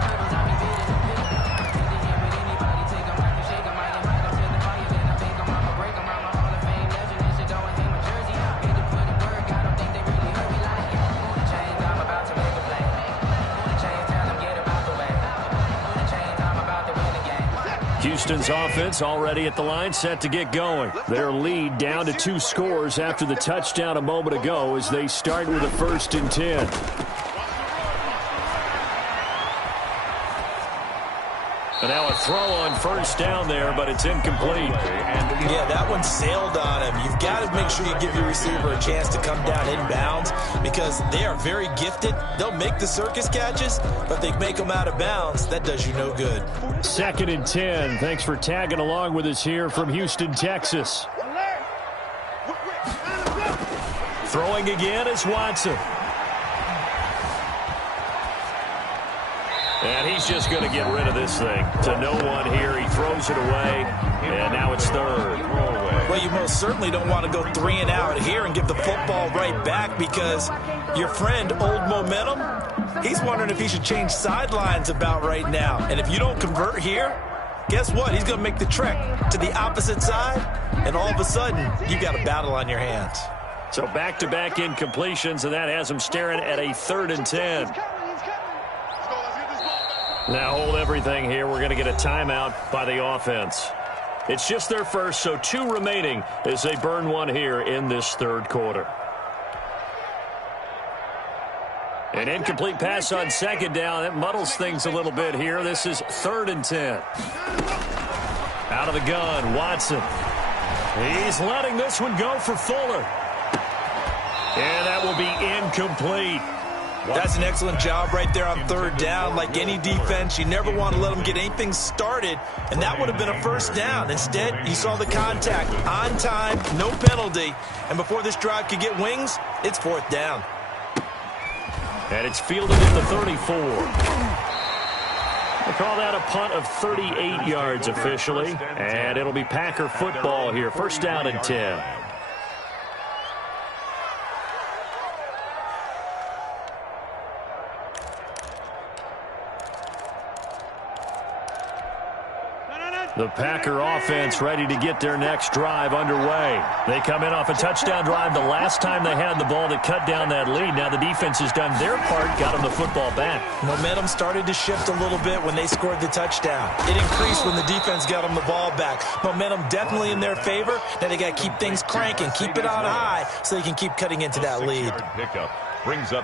Houston's offense already at the line, set to get going. Their lead down to 2 scores after the touchdown a moment ago as they start with a 1st and 10. And now a throw on 1st down there, but it's incomplete. Yeah, that one sailed on him. You've got to make sure you give your receiver a chance to come down inbounds because they are very gifted. They'll make the circus catches, but they make them out of bounds. That does you no good. 2nd and 10. Thanks for tagging along with us here from Houston, Texas. Throwing again is Watson. And he's just going to get rid of this thing to no one here. He throws it away, and now it's 3rd. Well, you most certainly don't want to go 3 and out here and give the football right back because your friend, Old Momentum, he's wondering if he should change sidelines about right now. And if you don't convert here, guess what? He's going to make the trek to the opposite side, and all of a sudden, you got a battle on your hands. So back-to-back incompletions, and that has him staring at a 3rd and 10. Now hold everything here. We're going to get a timeout by the offense. It's just their first, so 2 remaining as they burn one here in this 3rd quarter. An incomplete pass on 2nd down. That muddles things a little bit here. This is 3rd and 10. Out of the gun, Watson. He's letting this one go for Fuller. And that will be incomplete. That's an excellent job right there on 3rd down. Like any defense, you never want to let them get anything started, and that would have been a 1st down. Instead, you saw the contact on time, no penalty, and before this drive could get wings, it's 4th down. And it's fielded in the 34. They call that a punt of 38 yards officially, and it'll be Packer football here. 1st down and 10. The Packer offense ready to get their next drive underway. They come in off a touchdown drive the last time they had the ball to cut down that lead. Now the defense has done their part, got them the football back. Momentum started to shift a little bit when they scored the touchdown. It increased when the defense got them the ball back. Momentum definitely in their favor. Now they got to keep things cranking, keep it on high so they can keep cutting into that lead.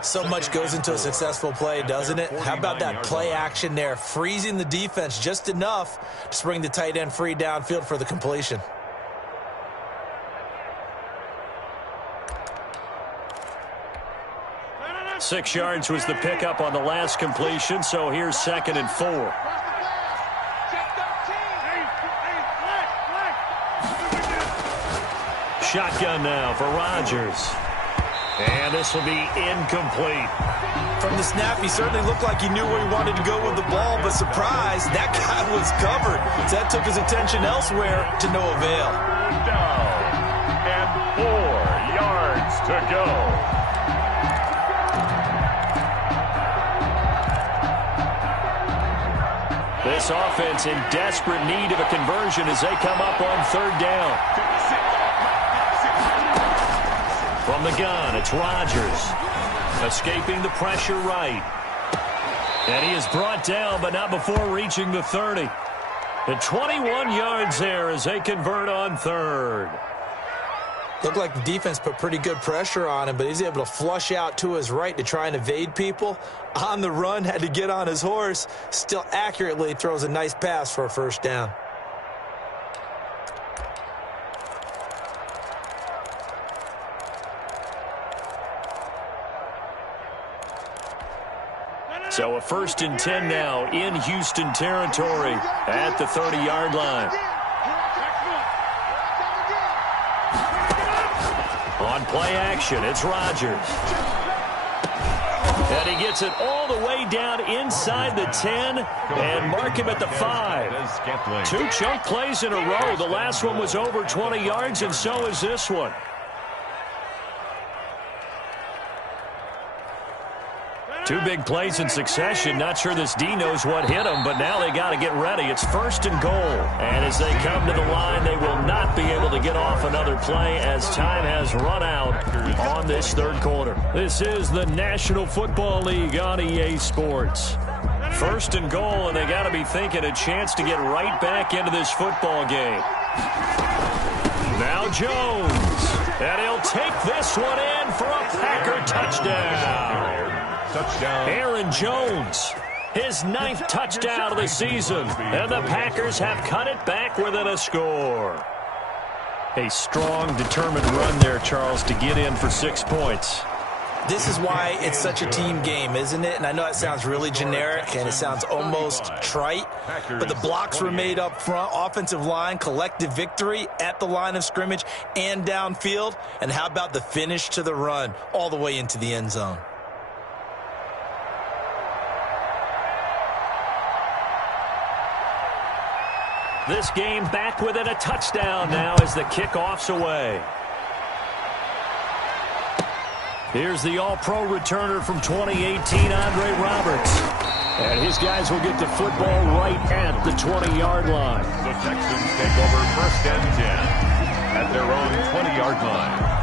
So much goes into a successful play, doesn't it? How about that play action there, freezing the defense just enough to bring the tight end free downfield for the completion. Six yards was the pickup on the last completion, so here's 2nd and 4. Shotgun now for Rodgers. And this will be incomplete. From the snap, he certainly looked like he knew where he wanted to go with the ball, but surprise, that guy was covered. So that took his attention elsewhere to no avail. Down and 4 yards to go. This offense in desperate need of a conversion as they come up on 3rd down. From the gun, it's Rodgers. Escaping the pressure right. And he is brought down, but not before reaching the 30. And 21 yards there as they convert on 3rd. Looked like the defense put pretty good pressure on him, but he's able to flush out to his right to try and evade people. On the run, had to get on his horse. Still accurately throws a nice pass for a 1st down. So a 1st and 10 now in Houston territory at the 30-yard line. On play action, it's Rodgers. And he gets it all the way down inside the 10 and mark him at the 5. 2 chunk plays in a row. The last one was over 20 yards, and so is this one. Two big plays in succession. Not sure this D knows what hit him, but now they got to get ready. It's 1st and goal. And as they come to the line, they will not be able to get off another play as time has run out on this 3rd quarter. This is the National Football League on EA Sports. 1st and goal, and they got to be thinking a chance to get right back into this football game. Now Jones. And he'll take this one in for a Packer touchdown. Aaron Jones, his 9th touchdown of the season, and the Packers have cut it back within a score. A strong, determined run there, Charles, to get in for 6 points. This is why it's such a team game, isn't it? And I know it sounds really generic and it sounds almost trite, but the blocks were made up front, offensive line, collective victory at the line of scrimmage and downfield. And how about the finish to the run all the way into the end zone? This game back within a touchdown now as the kickoff's away. Here's the all-pro returner from 2018, Andre Roberts. And his guys will get the football right at the 20-yard line. The Texans take over 1st and 10 at their own 20-yard line.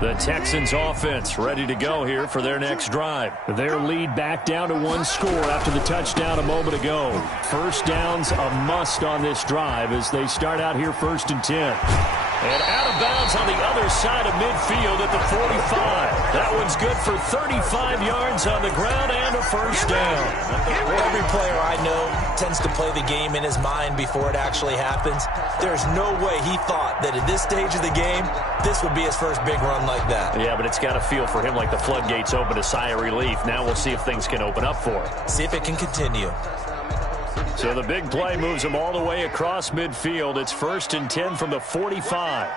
The Texans offense ready to go here for their next drive. Their lead back down to 1 score after the touchdown a moment ago. 1st down's a must on this drive as they start out here 1st and 10. And out of bounds on the other side of midfield at the 45. That one's good for 35 yards on the ground and a 1st down. Every player I know tends to play the game in his mind before it actually happens. There's no way he thought that at this stage of the game, this would be his first big run like that. Yeah, but it's got to feel for him like the floodgates open, a sigh of relief. Now we'll see if things can open up for him. See if it can continue. So the big play moves him all the way across midfield. It's 1st and 10 from the 45.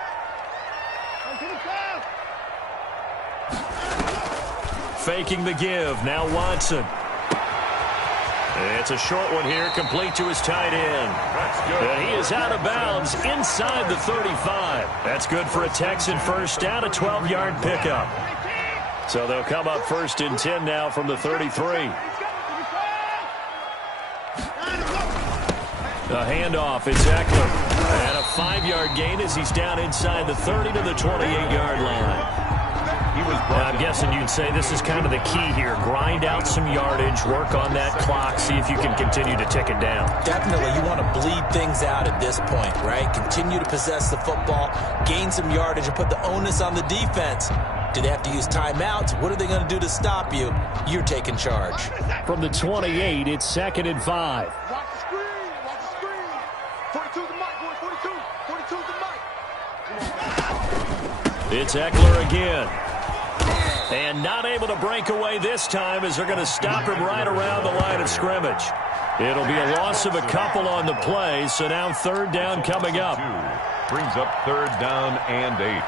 Faking the give. Now Watson. It's a short one here, complete to his tight end. That's good. And he is out of bounds inside the 35. That's good for a Texan first down, a 12-yard pickup. So they'll come up 1st and 10 now from the 33. A handoff, it's Eckler. And a 5-yard gain as he's down inside the 30 to the 28-yard line. I'm guessing you'd say this is kind of the key here. Grind out some yardage, work on that clock, see if you can continue to tick it down. Definitely, you want to bleed things out at this point, right? Continue to possess the football, gain some yardage, and put the onus on the defense. Do they have to use timeouts? What are they going to do to stop you? You're taking charge. From the 28, it's 2nd and 5. Watch the screen. Watch the screen. 42's the mic, boy. 42. 42's the mic. It's Eckler again. And not able to break away this time as they're going to stop him right around the line of scrimmage. It'll be a loss of a couple on the play, so now 3rd down coming up. Brings up 3rd down and 8.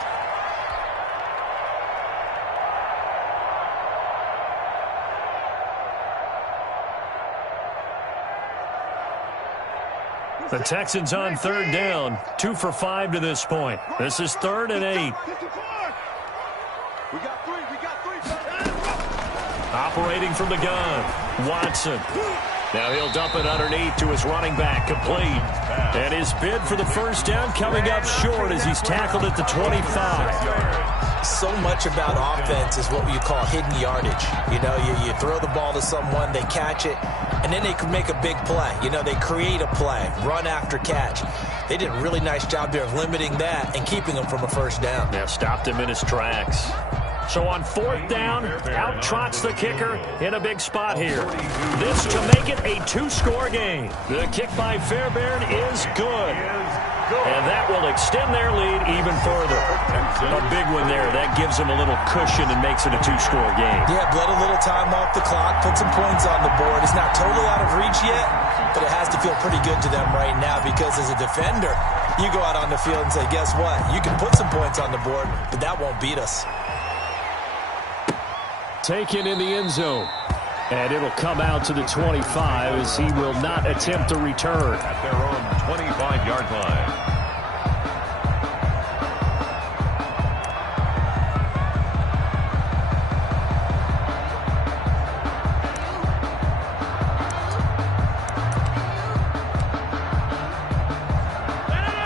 The Texans on 3rd down, 2 for 5 to this point. This is 3rd and 8. We got 3. Operating from the gun, Watson. Now he'll dump it underneath to his running back, complete. And his bid for the first down coming up short as he's tackled at the 25. So much about offense is what you call hidden yardage. You know, you throw the ball to someone, they catch it, and then they can make a big play. You know, they create a play, run after catch. They did a really nice job there of limiting that and keeping him from a first down. Yeah, stopped him in his tracks. So on 4th down, out trots the kicker in a big spot here. This to make it a 2-score game. The kick by Fairbairn is good. And that will extend their lead even further. A big one there. That gives them a little cushion and makes it a 2-score game. Yeah, bled a little time off the clock, put some points on the board. It's not totally out of reach yet, but it has to feel pretty good to them right now because as a defender, you go out on the field and say, guess what? You can put some points on the board, but that won't beat us. Taken in the end zone. And it'll come out to the 25 as he will not attempt to return. At their own 25-yard line.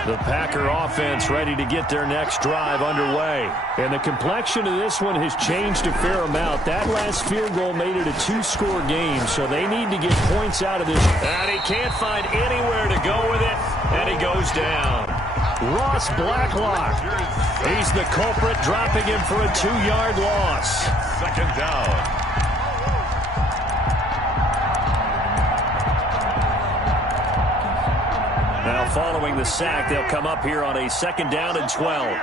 The Packer offense ready to get their next drive underway. And the complexion of this one has changed a fair amount. That last field goal made it a 2-score game, so they need to get points out of this. And he can't find anywhere to go with it, and he goes down. Ross Blacklock. He's the culprit, dropping him for a 2-yard loss. 2nd down. Now following the sack, they'll come up here on a 2nd down and 12.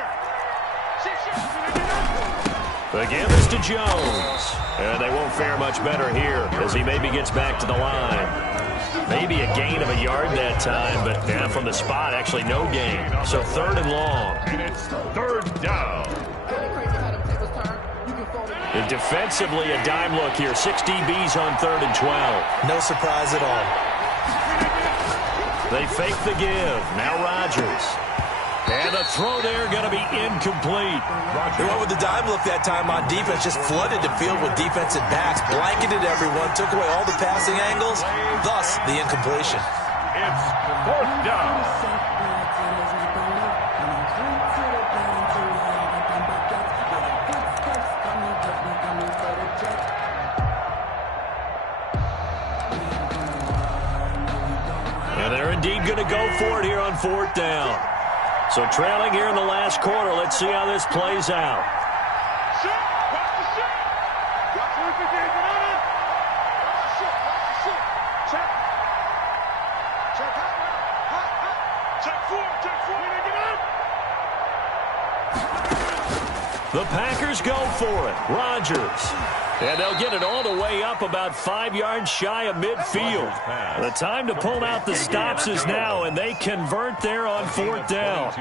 Again, this to Jones. And they won't fare much better here as he maybe gets back to the line. Maybe a gain of a yard that time, but yeah, from the spot, actually no gain. So 3rd and long. And it's 3rd down. And defensively, a dime look here. 6 DBs on 3rd and 12. No surprise at all. They fake the give. Now Rodgers. And the throw there going to be incomplete. They went with the dime look that time on defense. Just flooded the field with defensive backs. Blanketed everyone. Took away all the passing angles. Thus, the incompletion. It's 4th down. And they're indeed going to go for it here on 4th down. So trailing here in the last quarter. Let's see how this plays out. The Packers go for it. Rodgers. And they'll get it all the way up about 5 yards shy of midfield. The time to pull out the stops is now, and they convert there on 4th down.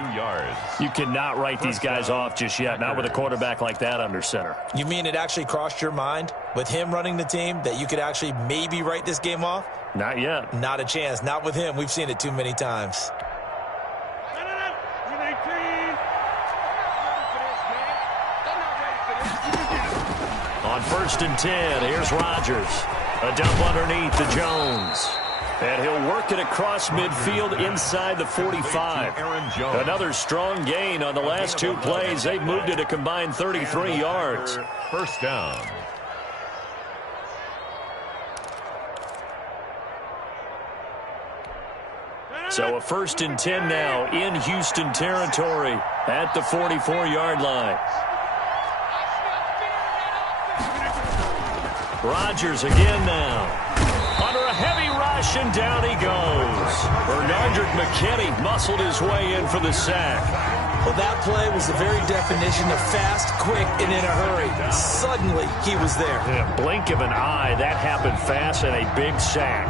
You cannot write these guys off just yet, not with a quarterback like that under center. You mean it actually crossed your mind with him running the team that you could actually maybe write this game off? Not yet. Not a chance. Not with him. We've seen it too many times. On 1st and 10, here's Rodgers. A dump underneath to Jones. And he'll work it across midfield inside the 45. Another strong gain on the last 2 plays. They've moved it a combined 33 yards. First down. So a 1st and 10 now in Houston territory at the 44-yard line. Rodgers again now. Under a heavy rush, and down he goes. Bernardrick McKinney muscled his way in for the sack. Well, that play was the very definition of fast, quick, and in a hurry. Suddenly, he was there. In a blink of an eye, that happened fast, and a big sack.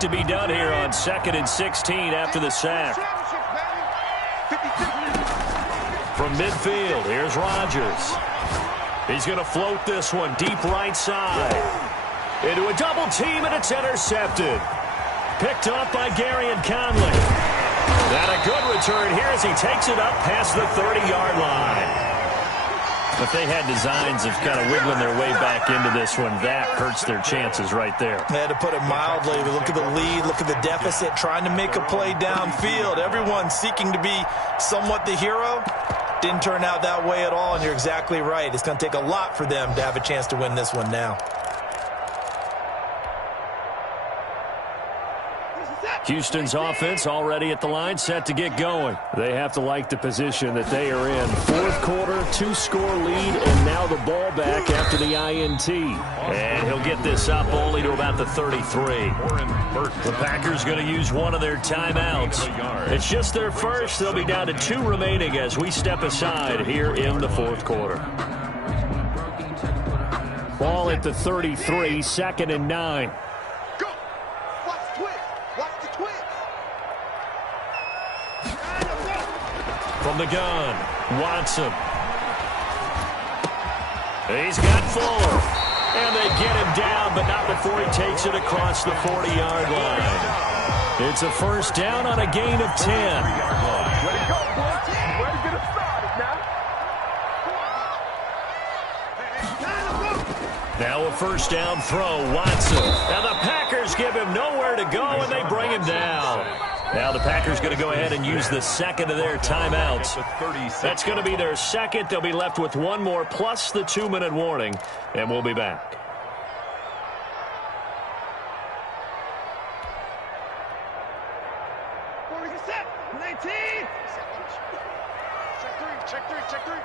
To be done here on 2nd and 16 after the sack. From midfield, here's Rodgers. He's going to float this one deep right side. Into a double team, and it's intercepted. Picked up by Garyon Conley. And a good return here as he takes it up past the 30-yard line. If they had designs of kind of wiggling their way back into this one, that hurts their chances right there. They had to put it mildly. Look at the lead. Look at the deficit. Trying to make a play downfield. Everyone seeking to be somewhat the hero. Didn't turn out that way at all, and you're exactly right. It's going to take a lot for them to have a chance to win this one now. Houston's offense already at the line, set to get going. They have to like the position that they are in. 4th quarter, 2-score lead, and now the ball back after the INT. And he'll get this up only to about the 33. The Packers going to use one of their timeouts. It's just their first. They'll be down to 2 remaining as we step aside here in the 4th quarter. Ball at the 33, 2nd and 9. From the gun, Watson. He's got Fuller. And they get him down, but not before he takes it across the 40-yard line. It's a 1st down on a gain of 10. Way to go, boys. Way to get it started now. Now a 1st down throw, Watson. Now the Packers give him nowhere to go, and they bring him down. Now the Packers going to go ahead and use the 2nd of their timeouts. That's going to be their 2nd. They'll be left with 1 more plus the 2-minute warning, and we'll be back. Set. 19. Check three.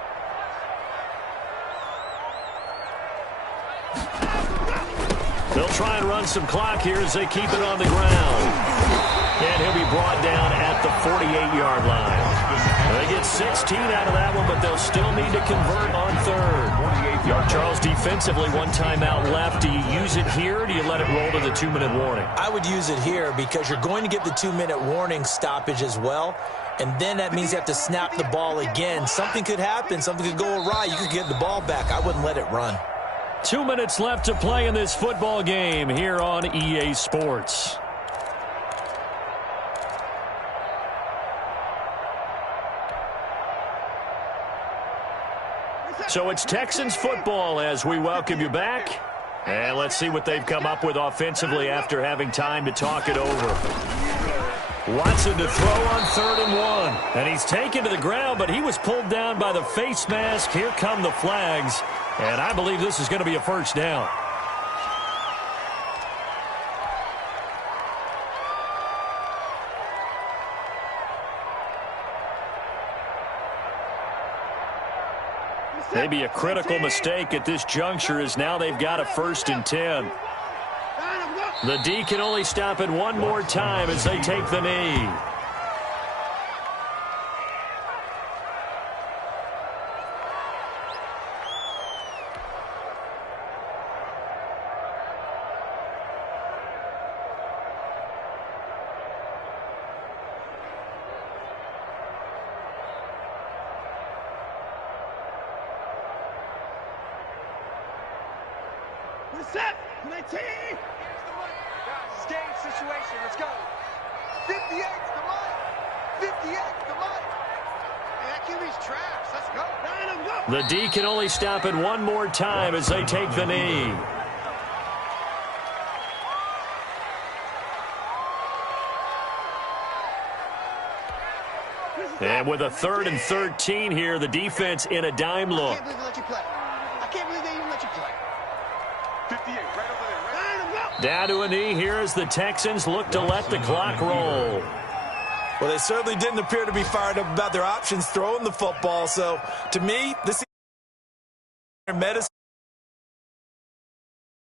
They'll try and run some clock here as they keep it on the ground. And he'll be brought down at the 48-yard line. They get 16 out of that one, but they'll still need to convert on 3rd. Charles, defensively, 1 timeout left. Do you use it here, or do you let it roll to the 2-minute warning? I would use it here because you're going to get the 2-minute warning stoppage as well. And then that means you have to snap the ball again. Something could happen. Something could go awry. You could get the ball back. I wouldn't let it run. 2 minutes left to play in this football game here on EA Sports. So it's Texans football as we welcome you back. And let's see what they've come up with offensively after having time to talk it over. Watson to throw on 3rd and 1. And he's taken to the ground, but he was pulled down by the face mask. Here come the flags. And I believe this is going to be a 1st down. Maybe a critical mistake at this juncture as now they've got a 1st and 10. The D can only stop it one more time as they take the knee. Set. 19. Here's the one. Guys, game situation. Let's go. 58 to the line. 58 to the line. Hey, that QB's trash. Let's go. Let him go. The D can only stop it one more time as they take the knee. And with a 3rd and 13 here, the defense in a dime look. I can't believe they let you play. I can't believe they even let you play. 58, right over there. Right? Down to a knee here as the Texans look to let the clock roll. Well, they certainly didn't appear to be fired up about their options throwing the football. So, to me, this is medicine.